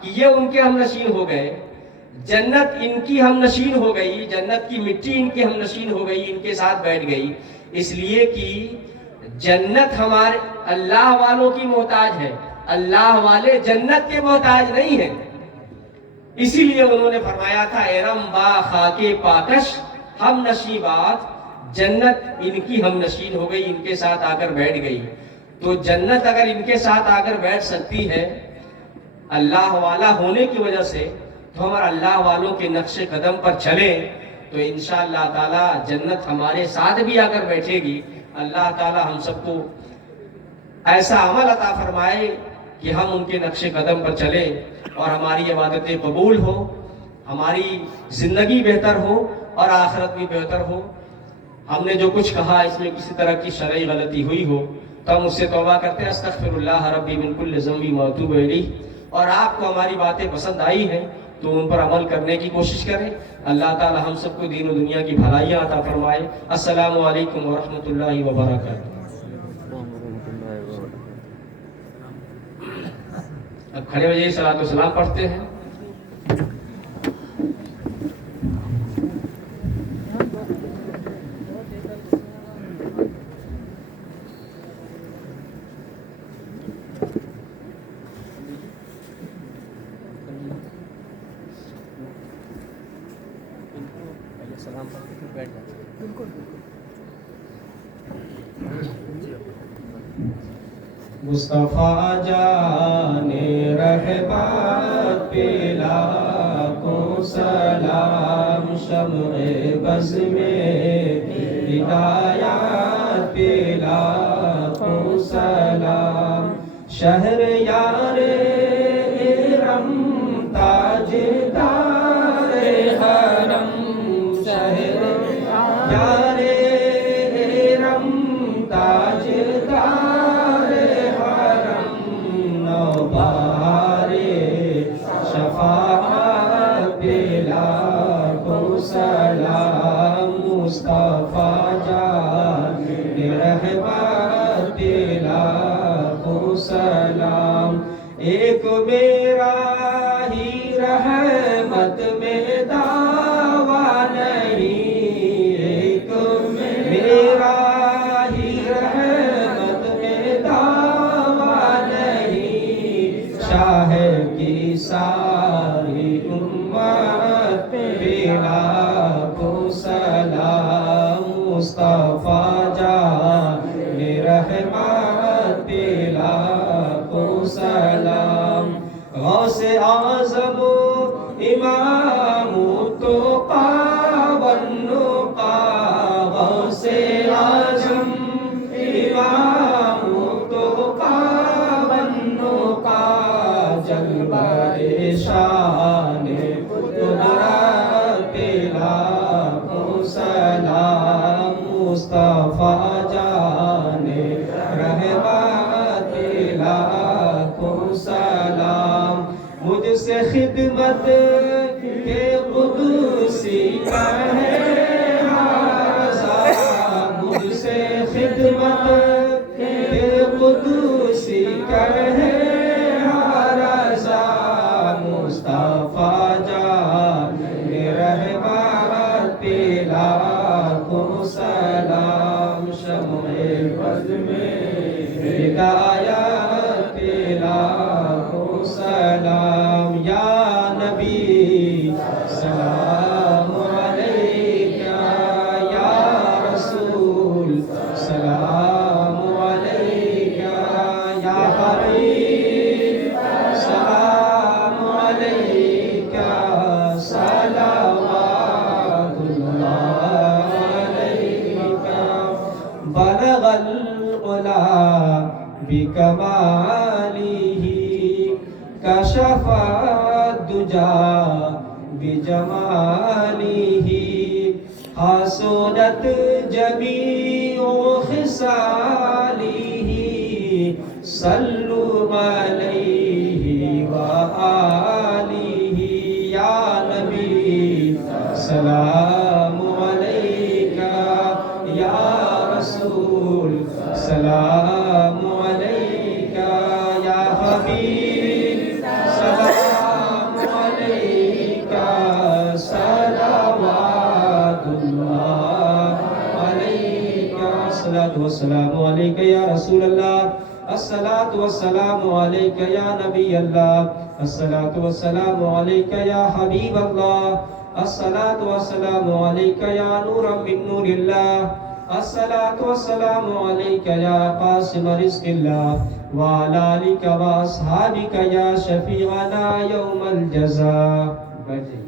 کہ یہ ان کے ہم نشین ہو گئے، جنت ان کی ہم نشین ہو گئی، جنت کی مٹی ان کی ہم نشین ہو گئی، ان کے ساتھ بیٹھ گئی، اس لیے کہ جنت ہمارے اللہ والوں کی محتاج ہے، اللہ والے جنت کے محتاج نہیں ہیں۔ اسی لیے انہوں نے فرمایا تھا ارم با خاک پاکش ہم نشیبات، جنت ان کی ہم نشین ہو گئی، ان کے ساتھ آ کر بیٹھ گئی۔ تو جنت اگر ان کے ساتھ آ کر بیٹھ سکتی ہے اللہ والا ہونے کی وجہ سے، تو ہمارا اللہ والوں کے نقش قدم پر چلیں تو انشاءاللہ تعالی جنت ہمارے ساتھ بھی آ کر بیٹھے گی۔ اللہ تعالی ہم سب کو ایسا عمل عطا فرمائے کہ ہم ان کے نقش قدم پر چلیں اور ہماری عبادتیں قبول ہو، ہماری زندگی بہتر ہو اور آخرت بھی بہتر ہو۔ ہم نے جو کچھ کہا اس میں کسی طرح کی شرعی غلطی ہوئی ہو تو ہم اس سے توبہ کرتے ہیں، استغفر اللہ ربی من کل ذنب واتوب الیہ۔ اور آپ کو ہماری باتیں پسند آئی ہیں تو ان پر عمل کرنے کی کوشش کریں۔ اللہ تعالی ہم سب کو دین و دنیا کی بھلائیاں عطا فرمائے. السلام علیکم ورحمۃ اللہ وبرکاتہ. اب کھڑے ہو جائیے، صلاۃ و سلام پڑھتے ہیں. سلام پڑھ کے بیٹھ جاتے ہیں. بالکل مصطفیٰ جان رحمت پہ لاکھوں سلام، شمع بز میں ہدایات پہ لاکھوں سلام. شہر یار ارم تاجدار حرم، شہر یار ارم تاجدار حرم، نوبہار شفاعت پہ لاکھوں سلام. مصطفیٰ جان رحمت پہ لاکھوں سلام. ایک میرا ہی رحمت میں دعویٰ نہیں، ایک میرا ہی رحمت میں دعویٰ نہیں، شاہ کی ساری امت پہ لاکھوں سلام. مصطفیٰ جان رحمت پہ لاکھوں سلام. غوث اعظم امام التقیٰ والنقیٰ، غوث اعظم امام التقیٰ والنقیٰ، جلوہ شان قدرت پہ لاکھوں سلام. مصطفیٰ جان رحمت پہ لاکھوں سلام. مجھ سے خدمت کے قدوسی کا ہے رضا، مجھ سے خدمت کے قدوسی کا ہے رضا. مصطفیٰ جان رحمت پہ لاکھوں سلام. شمع بز میں ہدایت پہ لاکھوں سلام. یا نبی سلام علیکہ، یا رسول سلام علیکہ، یا حبیب سلام علیکہ، صلوات اللہ علیکہ. بلغ العلا بکمالہ، کشف الدجا بجمالہ، حسنت جمیع خصالہ، صلوا علیہ وآلہ. یا نبی سلام علیکہ، یا رسول سلام علیکہ، یا حبیب سلام علیکہ، صلوات اللہ علیکہ. الصلاۃ والسلام علیکہ یا رسول اللہ، الصلاۃ والسلام علیکہ یا نبی اللہ، الصلاۃ والسلام علیکہ یا حبیب اللہ، الصلاۃ والسلام علیکہ یا نورا من نور اللہ، الصلاۃ والسلام علیکہ یا قاسم رزق اللہ، وعلی آلک و اصحابک یا شفیعنا یوم الجزاء. بیٹھیں.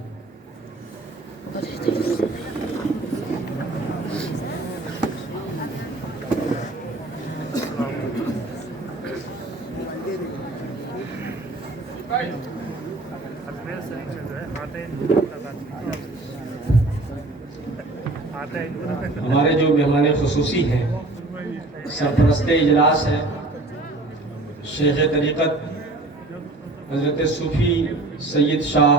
ہمارے جو مہمان خصوصی ہیں، سرپرست اجلاس ہیں، شیخ طریقت حضرت صوفی سید شاہ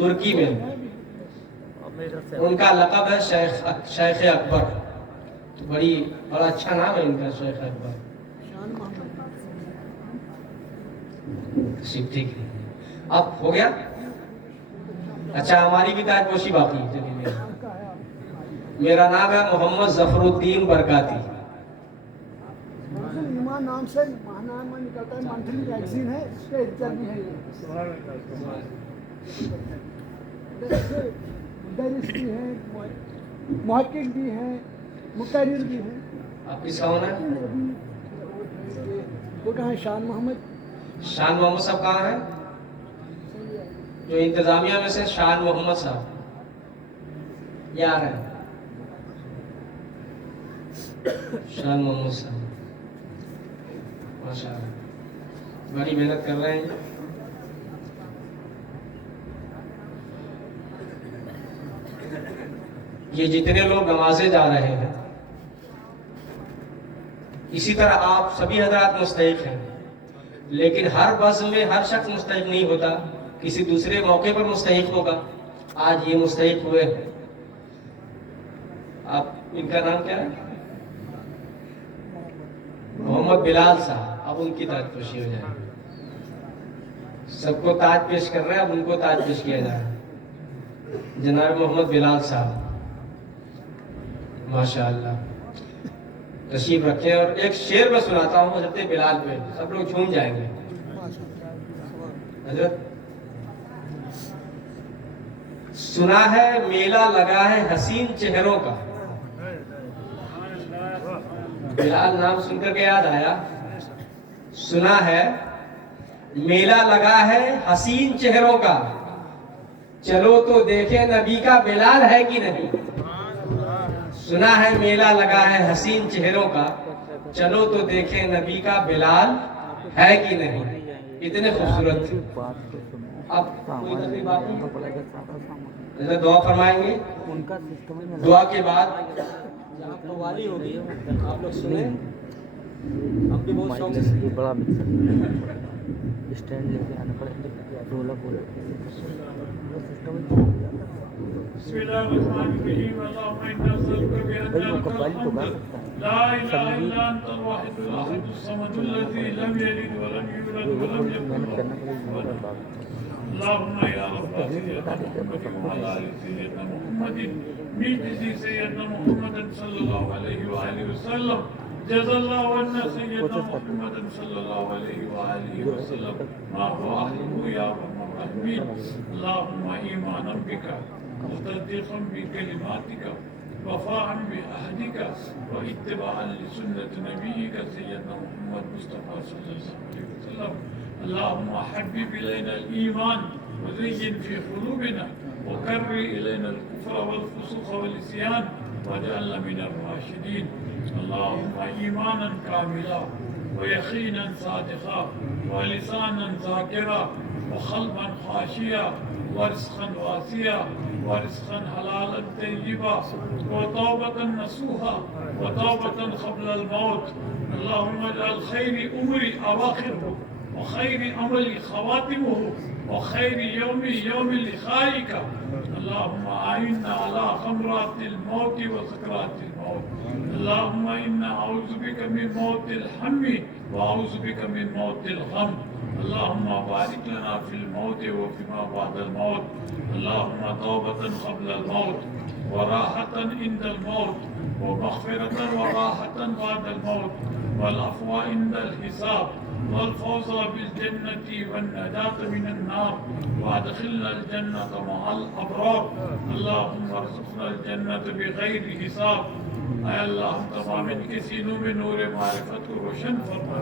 ترکی میں. ان کا لقب ہے شیخ اکبر. بڑا اچھا نام ہے ان کا شیخ اکبر. ٹھیک ہے اب ہو گیا. اچھا ہماری بھی تاج پوشی باقی ہے. میرا نام ہے محمد ظفر الدین برکاتی. ایمان نام سے نام نکلتا ہے. منتھلی میگزین ہے, اس پہ ایڈیٹر بھی ہے. مدرس بھی ہیں, محقق بھی ہیں, مقرر بھی ہیں. آپ کس کا ہونا ہے؟ وہ کہاں ہے؟ شان محمد. شان محمد صاحب کہاں ہیں؟ جو انتظامیہ میں سے شان محمد صاحب یہ آ رہے ہیں. شان محمد صاحب ماشاء اللہ بڑی محنت کر رہے ہیں. یہ جتنے لوگ نمازیں جا رہے ہیں اسی طرح آپ سبھی حضرات مستحق ہیں, لیکن ہر بزم میں ہر شخص مستحق نہیں ہوتا, کسی دوسرے موقع پر مستحق ہوگا. آج یہ مستحق ہوئے. آپ ان کا نام کیا ہے؟ محمد بلال صاحب. اب ان کی تاج پوشی ہو جائے. سب کو تاج پیش کر رہے ہیں, اب ان کو تاج پیش کیا جائے. جناب محمد بلال صاحب ماشاء اللہ تشریف رکھیں. اور ایک شعر میں سناتا ہوں حضرت بلال پہ, سب لوگ جھوم جائیں گے. حضرت سنا ہے میلہ لگا ہے حسین چہروں کا. بلال نام سن کر کے یاد آیا. سنا ہے میلہ لگا ہے حسین چہروں کا, چلو تو دیکھیں نبی کا بلال ہے کہ نہیں. سنا ہے میلہ لگا ہے حسین چہروں کا, چلو تو دیکھیں نبی کا بلال ہے کہ نہیں. اتنے خوبصورت تھے. اب کوئی بات نہیں, دعا فرمائیں گے. دعا کے بعد والی ہوگی, آپ لوگ سنیں. ہم بھی بہت شوق سے بڑا مکسر اسٹینڈ لے کے آنا پڑے, ڈھولک وولک سسٹم بسم اللہ الرحمن الرحیم. اللهم انا نسألك بأنك لا اله الا انت الواحد الاحد الصمد الذي لم يلد ولم يولد ولم يكن له كفوا احد. اللهم يا رب سيدنا محمد وعلى ال سيدنا محمد بجزي سيدنا محمد صلى الله عليه واله وسلم. جزا الله عنا سيدنا محمد صلى الله عليه واله وسلم ما هو اهله يا ارحم الراحمين. اللهم ايمانا بك وتصديقا بكلماتك وفاء بعهدك واتباعا لسنة نبيك سيدنا محمد مصطفى صلى الله عليه وسلم. اللهم حبب إلينا الإيمان وزين في قلوبنا وكرر إلينا الكفر والفسوق والعصيان واجعلنا من الراشدين. اللهم إيمانا كاملا ويقينا صادقا ولسانا ذاكرا وقلبا خاشيا ورزقا واسعا ورزقا حلالا طيبا وتوبة نصوحا وتوبة قبل الموت. اللهم اجعل خير أمري أواخره وخير عملي خواتمه وخير يوم لقائك. اللهم أعنا على غمرات الموت وسكرات الموت. اللهم إنا أعوذ بك من موت الهم وأعوذ بك من موت الغم. اللهم بارك لنا في الموت وفيما بعد الموت. اللهم توبة قبل الموت وراحة عند الموت ومغفرة وراحة بعد الموت والعفو عند الحساب والفوز بالجنة والنجاة من النار وادخلنا الجنة مع الأبرار. اللهم ارزقنا الجنة بغير حساب. اے اللہ ہم تمام ان کے سینوں میں نور معرفت کو روشن فرما.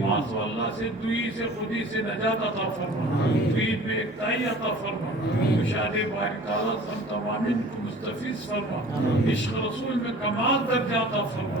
معاذ اللہ سے دوئی سے خودی سے نجات عطا فرما. توحید میں اکتائی عطا فرما. ارشاد باری تعالیٰ ہم تمام ان کو مستفیض فرما. عشق رسول میں کمال درجہ عطا فرما.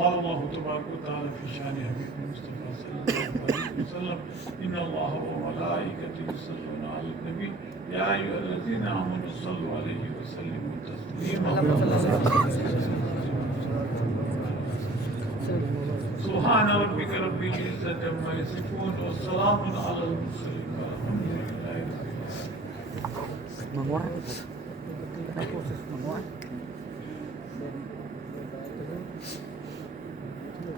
قال الله تبارك وتعالى في شان حبيب المصطفى صلى الله عليه وسلم إن الله وملائكته يصلون على النبي يا أيها الذين آمنوا صلوا عليه وسلموا تسليما سبحان ربك رب العزة عما يصفون والسلام على المرسلين والحمد لله رب العالمين. Menguat itu. Kita proses menguat.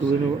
2 in 1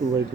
2x2